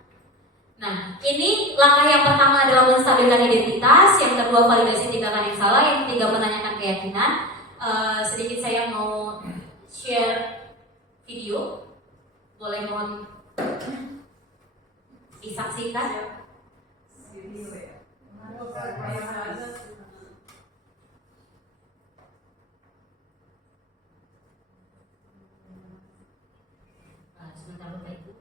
Nah ini langkah yang pertama adalah menstabilkan identitas, yang kedua validasi tindakan yang salah, yang ketiga menanyakan keyakinan. sedikit saya mau share video, boleh mohon disaksikan. Sebentar Bapak Ibu.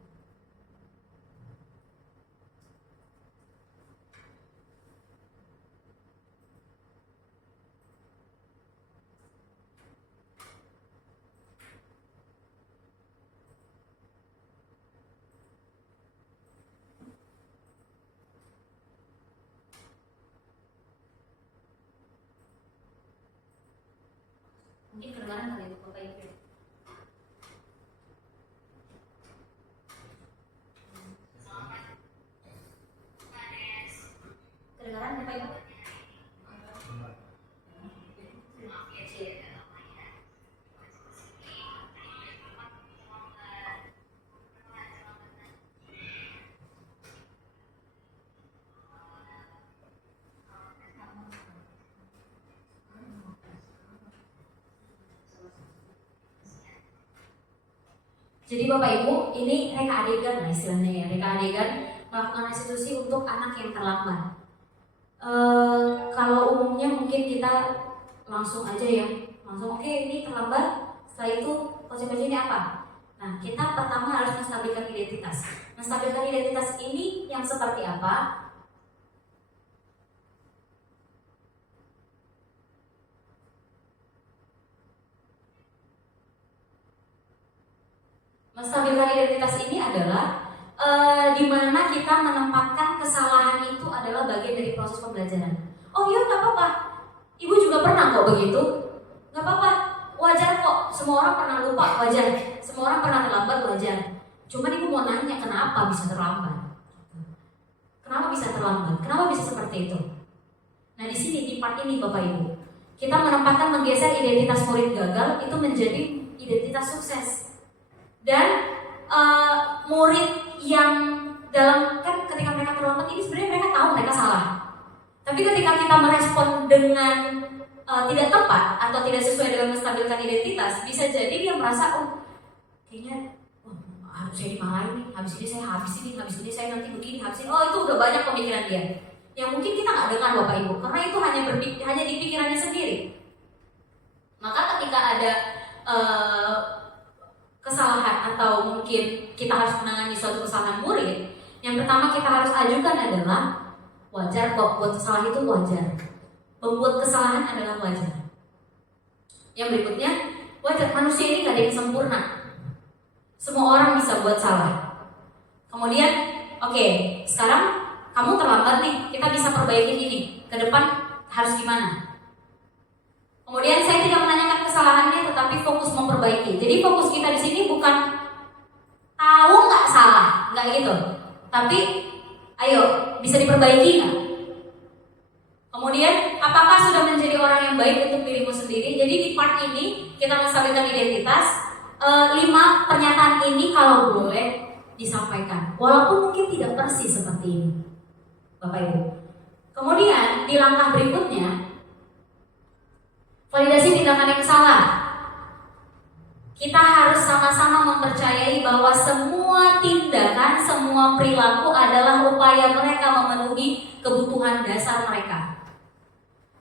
Mungkin kedengaran kali itu Bapak Ibu. Kedengaran Bapak Ibu? Jadi Bapak Ibu, ini reka adegan lah istilahnya ya, reka adegan melakukan restitusi untuk anak yang terlambat. Kalau umumnya mungkin kita langsung aja ya, langsung oke, ini terlambat, setelah itu konsekuensinya apa? Nah, kita pertama harus menstabilkan identitas. Menstabilkan identitas ini yang seperti apa? Menstabilkan identitas ini adalah di mana kita menempatkan kesalahan itu adalah bagian dari proses pembelajaran. Oh iya, nggak apa-apa. Ibu juga pernah kok begitu. Nggak apa-apa, wajar kok. Semua orang pernah lupa, wajar. Semua orang pernah terlambat, wajar. Cuman ibu mau nanya, kenapa bisa terlambat? Kenapa bisa terlambat? Kenapa bisa seperti itu? Nah, di sini di part ini Bapak Ibu, kita menempatkan menggeser identitas murid gagal itu menjadi identitas sukses. Dan murid yang dalam, kan ketika mereka terlambat ini sebenarnya mereka tahu mereka salah. Tapi ketika kita merespon dengan tidak tepat atau tidak sesuai dengan menstabilkan identitas, bisa jadi dia merasa, oh kayaknya harus saya dimarahin nih, habis ini saya nanti begini, habis ini, oh itu udah banyak pemikiran dia. Yang mungkin kita nggak dengar Bapak Ibu, karena itu hanya di pikirannya sendiri. Maka ketika ada kesalahan atau mungkin kita harus menangani suatu kesalahan murid, yang pertama kita harus ajukan adalah wajar kok, buat salah itu wajar. Membuat kesalahan adalah wajar. Yang berikutnya, wajar, manusia ini gak ada yang sempurna. Semua orang bisa buat salah. Kemudian, oke, sekarang kamu terlambat nih, kita bisa perbaiki ini. Ke depan harus gimana? Kemudian saya tidak menanyakan kesalahannya, tetapi fokus memperbaiki. Jadi fokus kita di sini bukan tahu nggak salah, nggak gitu. Tapi, ayo bisa diperbaiki nggak? Kemudian, apakah sudah menjadi orang yang baik untuk dirimu sendiri? Jadi di part ini kita menstabilkan identitas. 5 pernyataan ini kalau boleh disampaikan, walaupun mungkin tidak persis seperti ini, Bapak Ibu. Kemudian di langkah berikutnya, validasi tindakan yang salah. Kita harus sama-sama mempercayai bahwa semua tindakan, semua perilaku adalah upaya mereka memenuhi kebutuhan dasar mereka.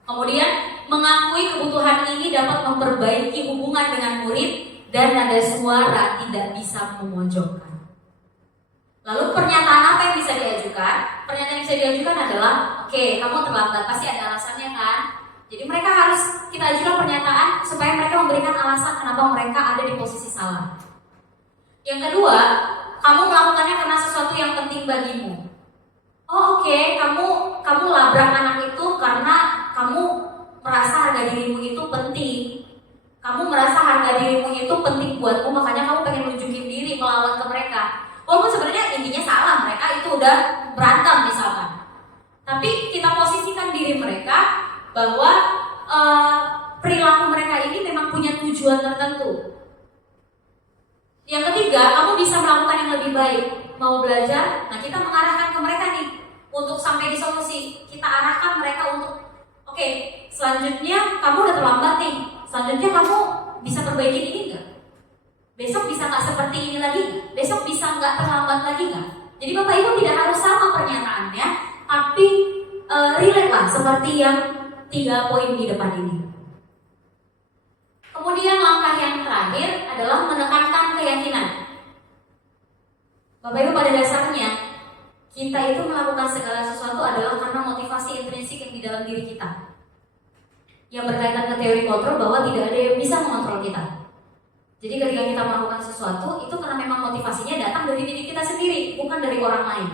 Kemudian mengakui kebutuhan ini dapat memperbaiki hubungan dengan murid dan nada suara tidak bisa memojokkan. Lalu pernyataan apa yang bisa diajukan? Pernyataan yang bisa diajukan adalah, oke, kamu terlambat, pasti ada alasannya kan? Jadi mereka harus kita ajukan pernyataan supaya mereka memberikan alasan kenapa mereka ada di posisi salah. Yang kedua, kamu melakukannya karena sesuatu yang penting bagimu. Oh oke, kamu labrak anak itu karena kamu merasa harga dirimu itu penting. Kamu merasa harga dirimu itu penting buatmu, makanya kamu pengen nunjukin diri melawan ke mereka. Walaupun sebenarnya intinya salah, mereka itu udah berantem misalkan. Tapi kita posisikan diri mereka bahwa perilaku mereka ini memang punya tujuan tertentu. Yang ketiga, kamu bisa melakukan yang lebih baik. Mau belajar, nah kita mengarahkan ke mereka nih untuk sampai di solusi. Kita arahkan mereka untuk Oke, selanjutnya kamu udah terlambat nih. Selanjutnya kamu bisa perbaikin ini nggak? Besok bisa nggak seperti ini lagi? Besok bisa nggak terlambat lagi nggak? Jadi Bapak Ibu tidak harus sama pernyataannya, tapi relate lah seperti yang 3 poin di depan ini. Kemudian langkah yang terakhir adalah menekankan keyakinan. Bapak Ibu, pada dasarnya kita itu melakukan segala sesuatu adalah karena motivasi intrinsik yang di dalam diri kita, yang berkaitan ke teori kontrol bahwa tidak ada yang bisa mengontrol kita. Jadi ketika kita melakukan sesuatu itu karena memang motivasinya datang dari diri kita sendiri, bukan dari orang lain.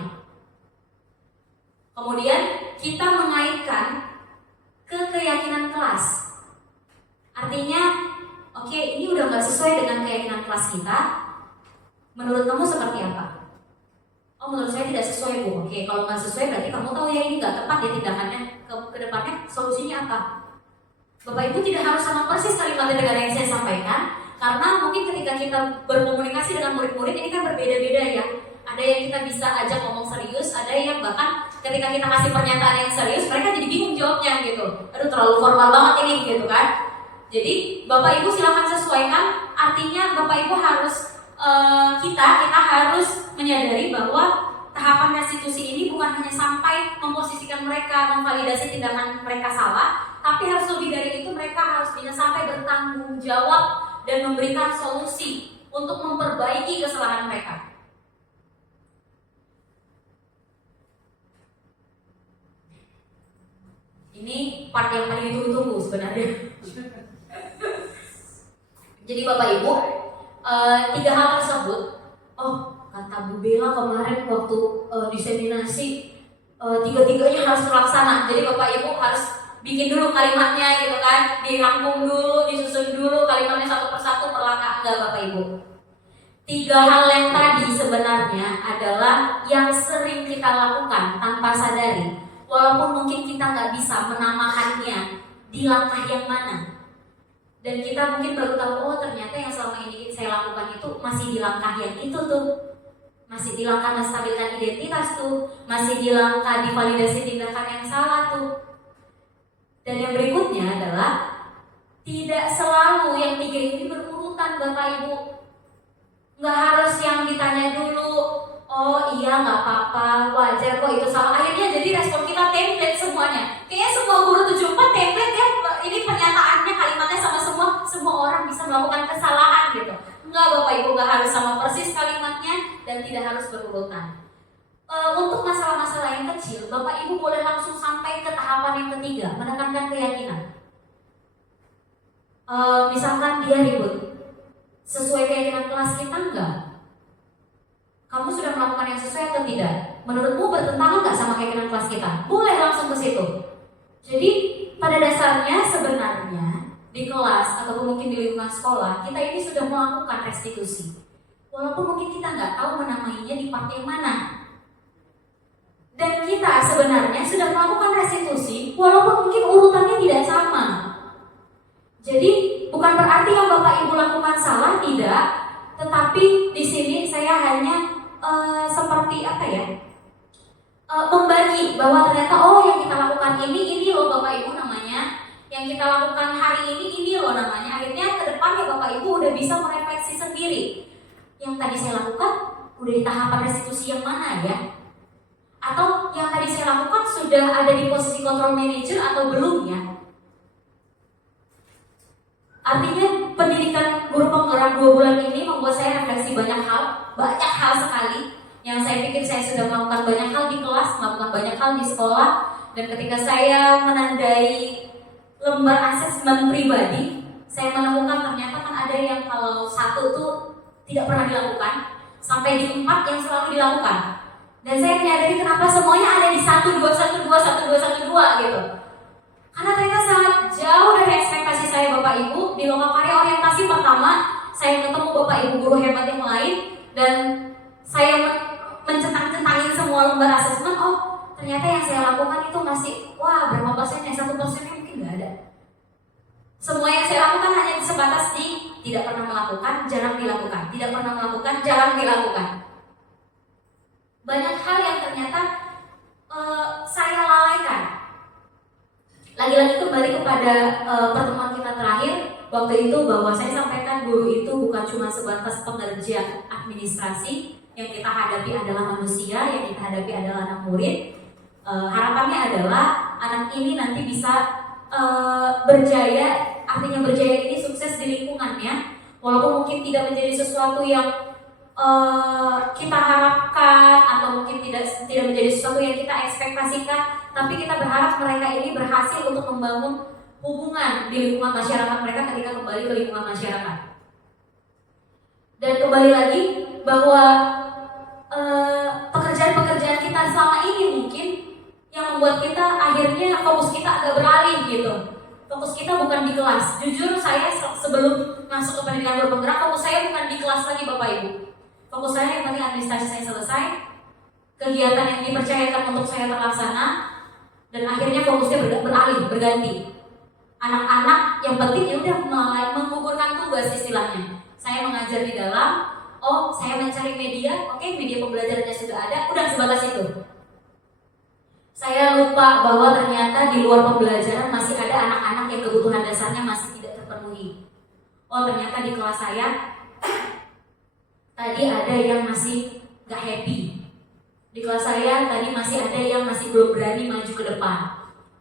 Kemudian kita mengaitkan ke keyakinan kelas. Artinya, oke, ini udah nggak sesuai dengan keyakinan kelas kita. Menurut kamu seperti apa? Oh, menurut saya tidak sesuai, Bu. Oke, kalau nggak sesuai berarti kamu tahu ya ini nggak tepat ya tindakannya. Ke depannya solusinya apa? Bapak Ibu tidak harus sama persis kalimat dengan yang saya sampaikan, karena mungkin ketika kita berkomunikasi dengan murid-murid ini kan berbeda-beda ya. Ada yang kita bisa ajak ngomong serius, ada yang bahkan ketika kita kasih pernyataan yang serius, mereka jadi bingung jawabnya gitu. Aduh, terlalu formal banget ini gitu kan. Jadi Bapak Ibu silakan sesuaikan. Artinya Bapak Ibu harus kita harus menyadari bahwa tahapan restitusi ini bukan hanya sampai memposisikan mereka, memvalidasi tindakan mereka salah, tapi harus lebih dari itu, mereka harus bisa sampai bertanggung jawab dan memberikan solusi untuk memperbaiki kesalahan mereka. Ini part yang paling ditunggu-tunggu sebenarnya. Jadi Bapak Ibu, 3 hal tersebut, kata Bu Bella kemarin waktu diseminasi, 3-tiganya harus terlaksana. Jadi Bapak Ibu harus bikin dulu kalimatnya gitu kan, dirangkum dulu, disusun dulu kalimatnya satu persatu perlengkap. Enggak Bapak Ibu. 3 hal yang tadi sebenarnya adalah yang sering kita lakukan tanpa sadari. Walaupun mungkin kita nggak bisa menamakannya di langkah yang mana. Dan kita mungkin baru tahu, oh ternyata yang selama ini saya lakukan itu masih di langkah yang itu tuh. Masih di langkah menstabilkan identitas tuh. Masih di langkah divalidasi tindakan yang salah tuh. Dan yang berikutnya adalah tidak selalu yang 3 ini berurutan Bapak Ibu. Nggak harus yang ditanya dulu, oh iya nggak apa-apa, wajar kok itu salah. Akhirnya jadi respon kita template semuanya. Kayaknya semua guru 74 template ya, ini pernyataannya kalimatnya sama semua orang bisa melakukan kesalahan gitu. Enggak Bapak Ibu, nggak harus sama persis kalimatnya dan tidak harus berurutan. Untuk masalah-masalah yang kecil, Bapak Ibu boleh langsung sampai ke tahapan yang ketiga, menekankan keyakinan. Misalkan dia ribut, sesuai keyakinan kelas kita enggak? Kamu sudah melakukan yang sesuai atau tidak? Menurutmu bertentangan nggak sama keyakinan kelas kita? Boleh langsung ke situ. Jadi pada dasarnya sebenarnya di kelas atau mungkin di lingkungan sekolah kita ini sudah melakukan restitusi. Walaupun mungkin kita nggak tahu menamainya di part yang mana. Dan kita sebenarnya sudah melakukan restitusi walaupun mungkin urutannya tidak sama. Jadi bukan berarti yang Bapak Ibu lakukan salah, tidak. Tetapi di sini saya hanya seperti apa ya, membagi bahwa ternyata yang kita lakukan ini loh Bapak Ibu namanya, yang kita lakukan hari ini loh namanya. Akhirnya ke depan ya Bapak Ibu udah bisa merefleksi sendiri, yang tadi saya lakukan udah di tahapan restitusi yang mana ya, atau yang tadi saya lakukan sudah ada di posisi control manager atau belum ya. Artinya pendidikan guru penggerak 2 bulan ini membuat saya refleksi banyak hal sekali. Yang saya pikir saya sudah melakukan banyak hal di kelas, melakukan banyak hal di sekolah. Dan ketika saya menandai lembar asesmen pribadi, saya menemukan ternyata kan ada yang kalau 1 tuh tidak pernah dilakukan, sampai di 4 yang selalu dilakukan. Dan saya menyadari kenapa semuanya ada di 1, 2, 1, 2, 1, 2, 1, 2 gitu. Karena ternyata sangat jauh dari ekspektasi saya Bapak Ibu. Di Lokakarya orientasi pertama, saya ketemu Bapak Ibu guru hebat yang lain, dan saya mencentang-centangin semua lembar asesmen. Ternyata yang saya lakukan itu masih, berapa persennya, 1% mungkin nggak ada. Semua yang saya lakukan hanya sebatas di tidak pernah melakukan, jarang dilakukan, tidak pernah melakukan, jarang dilakukan. Banyak hal yang ternyata saya lalaikan. Lagi-lagi kembali kepada pertemuan kita terakhir waktu itu, bahwa saya sampaikan guru itu bukan cuma sebatas pengerja administrasi, yang kita hadapi adalah manusia, yang kita hadapi adalah anak murid. Harapannya adalah anak ini nanti bisa berjaya, artinya berjaya ini sukses di lingkungannya, walaupun mungkin tidak menjadi sesuatu yang kita harapkan, atau mungkin tidak menjadi sesuatu yang kita ekspektasikan, tapi kita berharap mereka ini berhasil untuk membangun hubungan di lingkungan masyarakat mereka ketika kembali ke lingkungan masyarakat. Dan kembali lagi bahwa pekerjaan-pekerjaan kita selama ini mungkin yang membuat kita akhirnya fokus kita agak beralih gitu. Fokus kita bukan di kelas. Jujur saya sebelum masuk ke pendidikan guru penggerak, fokus saya bukan di kelas lagi Bapak Ibu. Fokus saya yang penting administrasi saya selesai, kegiatan yang dipercayakan untuk saya terlaksana, dan akhirnya fokusnya beralih, berganti. Anak-anak yang penting ya udah menggugurkan tugas istilahnya. Saya mengajar di dalam, saya mencari media, oke, media pembelajarannya sudah ada, udah sebatas itu. Saya lupa bahwa ternyata di luar pembelajaran masih ada anak-anak yang kebutuhan dasarnya masih tidak terpenuhi. Ternyata di kelas saya tadi ada yang masih gak happy. Di kelas saya tadi masih ada yang masih belum berani maju ke depan.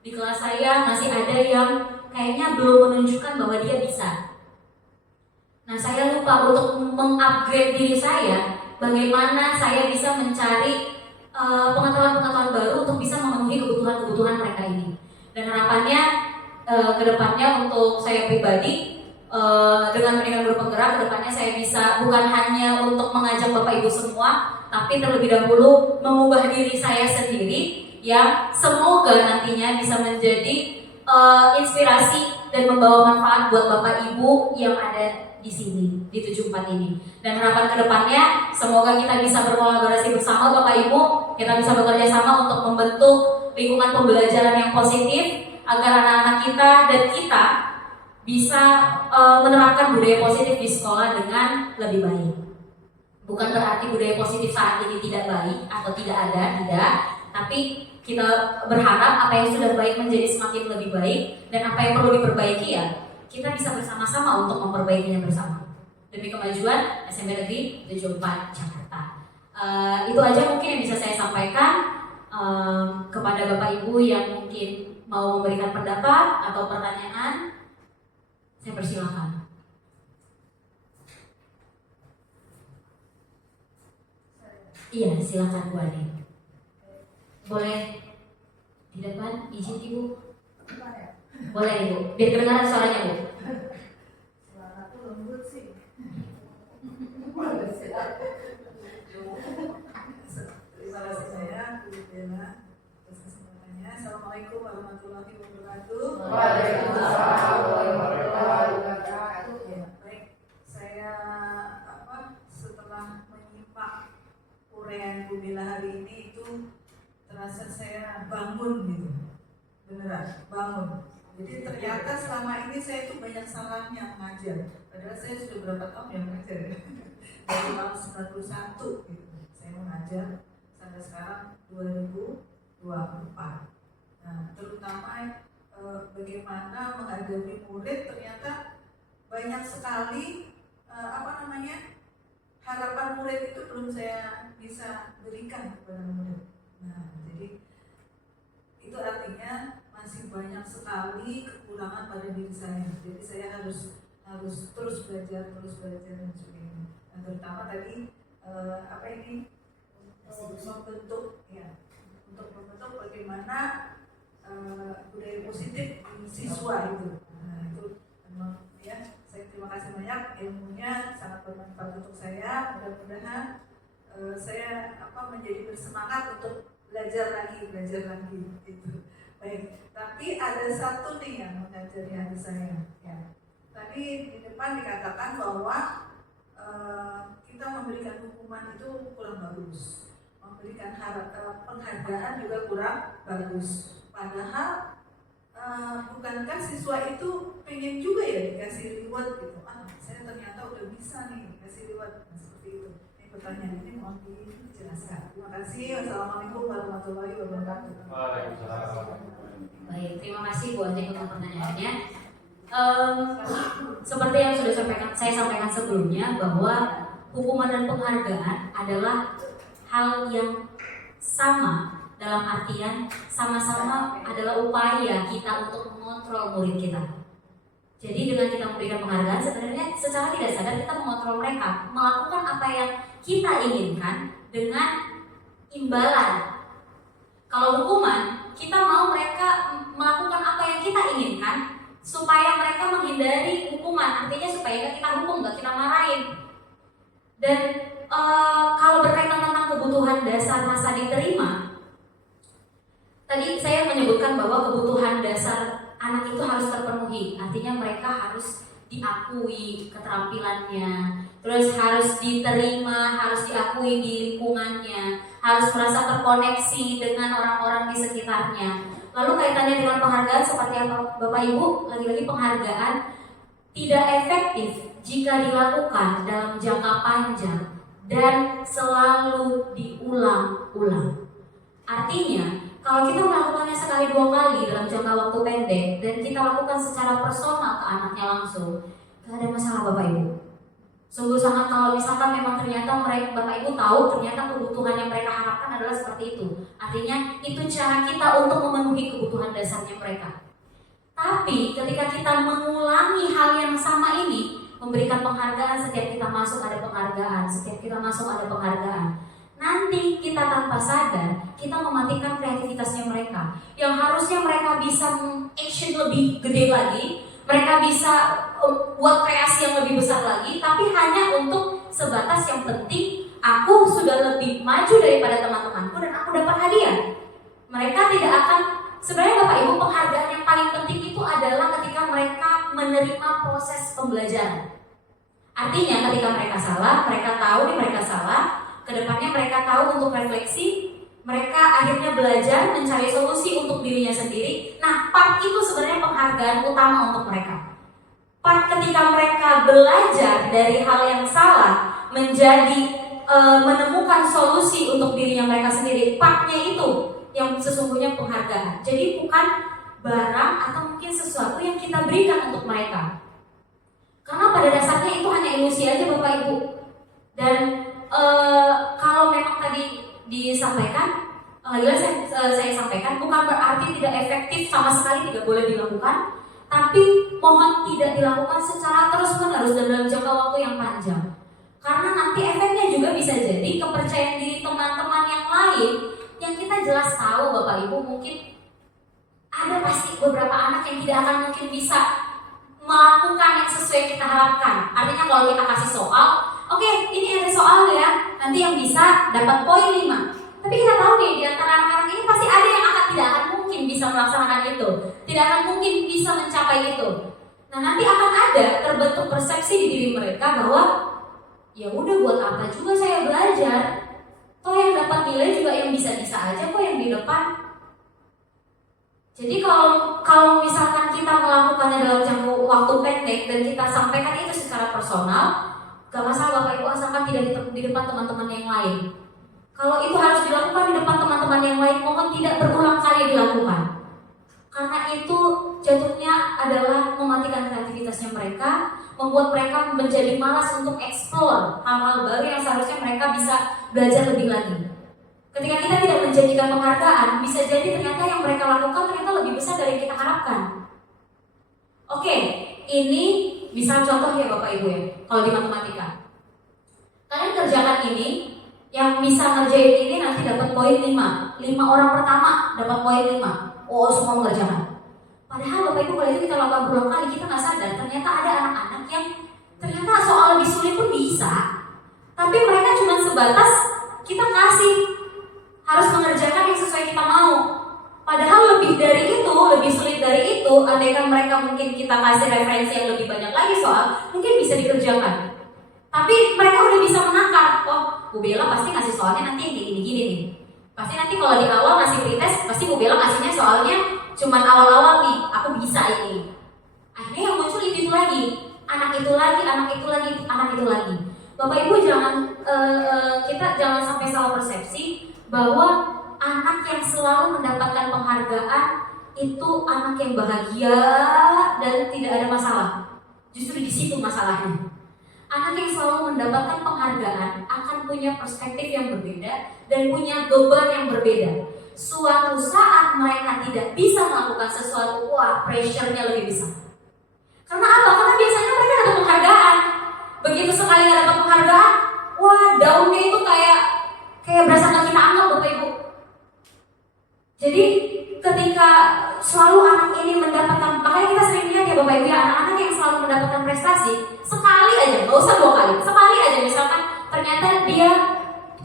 Di kelas saya masih ada yang kayaknya belum menunjukkan bahwa dia bisa. Nah, saya lupa untuk mengupgrade diri saya, bagaimana saya bisa mencari pengetahuan-pengetahuan baru untuk bisa memenuhi kebutuhan-kebutuhan mereka ini. Dan harapannya kedepannya untuk saya pribadi, dengan pendidikan guru penggerak, kedepannya saya bisa bukan hanya untuk mengajak Bapak Ibu semua, tapi terlebih dahulu mengubah diri saya sendiri yang semoga nantinya bisa menjadi inspirasi dan membawa manfaat buat Bapak Ibu yang ada di sini, di 74 ini. Dan harapan kedepannya semoga kita bisa berkolaborasi bersama Bapak Ibu, kita bisa bekerja sama untuk membentuk lingkungan pembelajaran yang positif, agar anak-anak kita dan kita bisa menerapkan budaya positif di sekolah dengan lebih baik. Bukan berarti budaya positif saat ini tidak baik atau tidak ada, tidak. Tapi kita berharap apa yang sudah baik menjadi semakin lebih baik, dan apa yang perlu diperbaiki ya kita bisa bersama-sama untuk memperbaikinya bersama demi kemajuan SMP Negeri 74 Jakarta. Itu aja mungkin yang bisa saya sampaikan. Kepada Bapak Ibu yang mungkin mau memberikan pendapat atau pertanyaan, saya persilakan. Iya, silakan Bu Ade. Boleh di depan, izin Ibu. Boleh Ibu, biar kedengaran suaranya Bu. Suara tuh lembut sih. Terima kasih saya, Bu Bella, atas kesempatannya. Assalamualaikum warahmatullahi wabarakatuh. Waalaikumsalam warahmatullahi wabarakatuh. Ya, baik. Saya setelah menyimak uraian Bu Bella hari ini itu terasa saya bangun gitu. Beneran, bangun. Jadi ternyata selama ini saya itu banyak salahnya mengajar. Padahal saya sudah berapa tahun yang mengajar ya. Dari tahun 91 gitu. Saya mengajar sampai sekarang 2024. Nah, terutama bagaimana menghadapi murid, ternyata banyak sekali harapan murid itu belum saya bisa berikan kepada murid. Nah, jadi itu artinya masih banyak sekali kekurangan pada diri saya. Jadi saya harus terus belajar dan sebagainya. Nah, terutama tadi untuk membentuk bagaimana budaya positif di siswa itu. Nah, itu memang ya, saya terima kasih banyak, ilmunya sangat bermanfaat untuk saya. Mudah-mudahan saya menjadi bersemangat untuk belajar lagi gitu. Baik, tapi ada satu nih yang mengajari hati saya ya. Tadi di depan dikatakan bahwa kita memberikan hukuman itu kurang bagus, memberikan penghargaan juga kurang bagus. Padahal bukankah siswa itu pengen juga ya dikasih reward gitu? Saya ternyata udah bisa nih dikasih reward, seperti itu. Ini pertanyaan ini mohon dijelaskan. Terima kasih. Wassalamualaikum warahmatullahi wabarakatuh. Baik, terima kasih Bu Anting untuk pertanyaannya. Seperti yang sudah saya sampaikan sebelumnya bahwa hukuman dan penghargaan adalah hal yang sama, dalam artian sama-sama adalah upaya kita untuk mengontrol murid kita. Jadi dengan kita memberikan penghargaan sebenarnya secara tidak sadar kita mengontrol mereka melakukan apa yang kita inginkan dengan imbalan. Kalau hukuman, kita mau mereka melakukan apa yang kita inginkan supaya mereka menghindari hukuman, artinya supaya gak kita hukum, gak kita marahin. Dan kalau berkaitan tentang kebutuhan dasar masa diterima, tadi saya menyebutkan bahwa kebutuhan dasar anak itu harus terpenuhi, artinya mereka harus diakui keterampilannya, terus harus diterima, harus diakui di lingkungannya, harus merasa terkoneksi dengan orang-orang di sekitarnya. Lalu kaitannya dengan penghargaan seperti apa Bapak Ibu? Lagi-lagi penghargaan tidak efektif jika dilakukan dalam jangka panjang dan selalu diulang-ulang. Artinya, kalau kita melakukannya sekali dua kali dalam jangka waktu pendek dan kita lakukan secara personal ke anaknya langsung, gak ada masalah Bapak Ibu. Sungguh sangat kalau misalkan memang ternyata mereka, Bapak Ibu tahu ternyata kebutuhan yang mereka harapkan adalah seperti itu. Artinya itu cara kita untuk memenuhi kebutuhan dasarnya mereka. Tapi ketika kita mengulangi hal yang sama ini, memberikan penghargaan, setiap kita masuk ada penghargaan, setiap kita masuk ada penghargaan, nanti kita tanpa sadar kita mematikan kreativitasnya mereka. Yang harusnya mereka bisa action lebih gede lagi, mereka bisa buat kreasi yang lebih besar lagi, tapi hanya untuk sebatas yang penting aku sudah lebih maju daripada teman-temanku dan aku dapat hadiah. Mereka tidak akan, sebenarnya Bapak Ibu, penghargaan yang paling penting itu adalah ketika mereka menerima proses pembelajaran. Artinya ketika mereka salah, mereka tahu nih mereka salah, kedepannya mereka tahu untuk refleksi, mereka akhirnya belajar mencari solusi untuk dirinya sendiri. Nah, part itu sebenarnya penghargaan utama untuk mereka. Part ketika mereka belajar dari hal yang salah menjadi menemukan solusi untuk dirinya mereka sendiri, partnya itu yang sesungguhnya penghargaan. Jadi bukan barang atau mungkin sesuatu yang kita berikan untuk mereka. Karena pada dasarnya itu hanya ilusi aja Bapak Ibu. Dan kalau memang tadi disampaikan, saya sampaikan bukan berarti tidak efektif, sama sekali tidak boleh dilakukan, tapi mohon tidak dilakukan secara terus-menerus dan dalam jangka waktu yang panjang. Karena nanti efeknya juga bisa jadi kepercayaan diri teman-teman yang lain yang kita jelas tahu Bapak Ibu, mungkin ada pasti beberapa anak yang tidak akan mungkin bisa melakukan yang sesuai yang kita harapkan. Artinya kalau kita kasih soal, oke, ini ada soal ya, nanti yang bisa dapat poin 5. Tapi kita tahu nih, di antara anak-anak ini pasti ada yang tidak akan mungkin bisa melaksanakan itu, tidak akan mungkin bisa mencapai itu. Nah, nanti akan ada terbentuk persepsi di diri mereka bahwa ya udah, buat apa juga saya belajar? Toh yang dapat nilai juga yang bisa-bisa aja kok yang di depan. Jadi kalau misalkan kita melakukannya dalam jangka waktu pendek dan kita sampaikan itu secara personal, gak masalah Bapak Ibu, asalkan tidak di depan teman-teman yang lain. Kalau itu harus dilakukan di depan teman-teman yang lain, mohon tidak berulang kali dilakukan. Karena itu jatuhnya adalah mematikan kreativitasnya mereka, membuat mereka menjadi malas untuk explore hal-hal baru yang seharusnya mereka bisa belajar lebih lagi. Ketika kita tidak menjanjikan penghargaan, bisa jadi ternyata yang mereka lakukan ternyata lebih besar dari yang kita harapkan. Oke, ini misal contoh ya Bapak Ibu ya, kalau di matematika. Kalian kerjakan ini, yang bisa ngerjain ini nanti dapat poin 5. 5 orang pertama dapat poin 5. Oh, semua mengerjakan. Padahal Bapak Ibu kalau itu kita lakukan berulang kali, kita nggak sadar ternyata ada anak-anak yang ternyata soal lebih sulit pun bisa. Tapi mereka cuma sebatas kita ngasih harus mengerjakan yang sesuai kita mau. Padahal lebih dari itu, lebih sulit dari itu, andaikan mereka mungkin kita kasih referensi yang lebih banyak lagi soal, mungkin bisa dikerjakan. Tapi mereka udah bisa menakar, oh Bu Bella pasti ngasih soalnya nanti yang gini-gini nih. Pasti nanti kalau di awal ngasih pretest, pasti Bu Bella ngasihnya soalnya cuman awal-awal nih, aku bisa ini. Akhirnya yang muncul itu lagi, anak itu lagi, anak itu lagi, anak itu lagi. Bapak Ibu kita jangan sampai salah persepsi bahwa anak yang selalu mendapatkan penghargaan itu anak yang bahagia dan tidak ada masalah. Justru di situ masalahnya. Anak yang selalu mendapatkan penghargaan akan punya perspektif yang berbeda dan punya beban yang berbeda. Suatu saat mereka tidak bisa melakukan sesuatu, wah pressure-nya lebih besar. Karena apa? Karena biasanya mereka dapat penghargaan. Begitu sekali nggak dapat penghargaan, wah daunnya itu kayak berasa nggak kita anggap, Bapak Ibu. Jadi ketika selalu anak ini mendapatkan, makanya kita sering lihat ya Bapak Ibu ya, anak-anak yang selalu mendapatkan prestasi, sekali aja, nggak usah 2 kali, sekali aja misalkan ternyata dia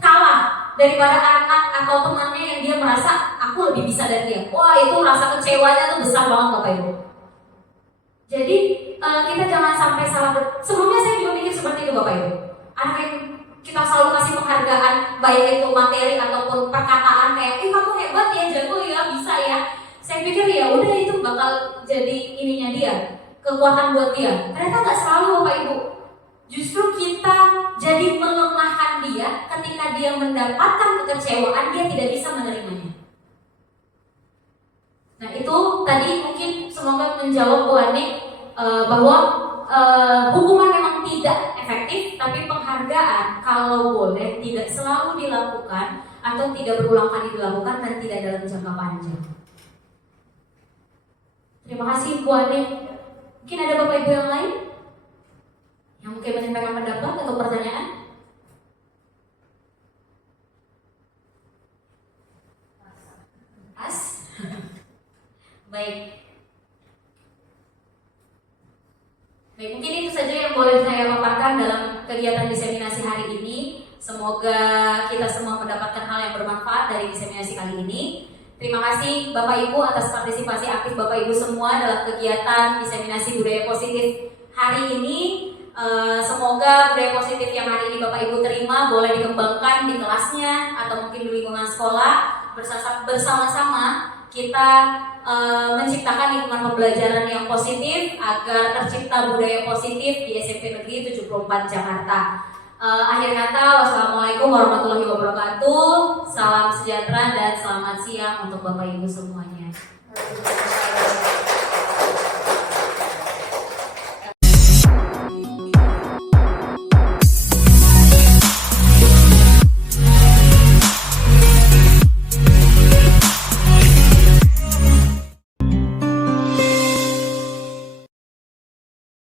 kalah daripada anak atau temannya yang dia merasa aku lebih bisa dari dia. Wah itu rasa kecewanya tuh besar banget Bapak Ibu. Jadi kita jangan sampai salah. Sebelumnya saya juga mikir seperti itu Bapak Ibu. Anak yang kita selalu kasih penghargaan, baik itu materi ataupun perkataan kayak, kamu hebat ya, jago ya, bisa ya. Saya pikir ya udah itu bakal jadi ininya dia, kekuatan buat dia. Ternyata nggak selalu Bapak Ibu. Justru kita jadi melemahkan dia ketika dia mendapatkan kekecewaan, dia tidak bisa menerimanya. Nah itu tadi mungkin semoga menjawab Bu Ani bahwa hukuman memang tidak efektif, tapi penghargaan kalau boleh tidak selalu dilakukan atau tidak berulang kali dilakukan dan tidak dalam jangka panjang. Terima kasih Bu Ani. Mungkin ada Bapak Ibu yang lain yang mungkin menyampaikan pendapat atau pertanyaan? As? Baik. Baik, mungkin itu saja yang boleh saya paparkan dalam kegiatan diseminasi hari ini. Semoga kita semua mendapatkan hal yang bermanfaat dari diseminasi kali ini. Terima kasih Bapak Ibu atas partisipasi aktif Bapak Ibu semua dalam kegiatan diseminasi budaya positif hari ini. Semoga budaya positif yang hari ini Bapak Ibu terima boleh dikembangkan di kelasnya atau mungkin di lingkungan sekolah. Bersama-sama kita menciptakan lingkungan pembelajaran yang positif agar tercipta budaya positif di SMP Negeri 74 Jakarta. Akhir kata, wassalamualaikum warahmatullahi wabarakatuh. Salam sejahtera dan selamat siang untuk Bapak Ibu semuanya.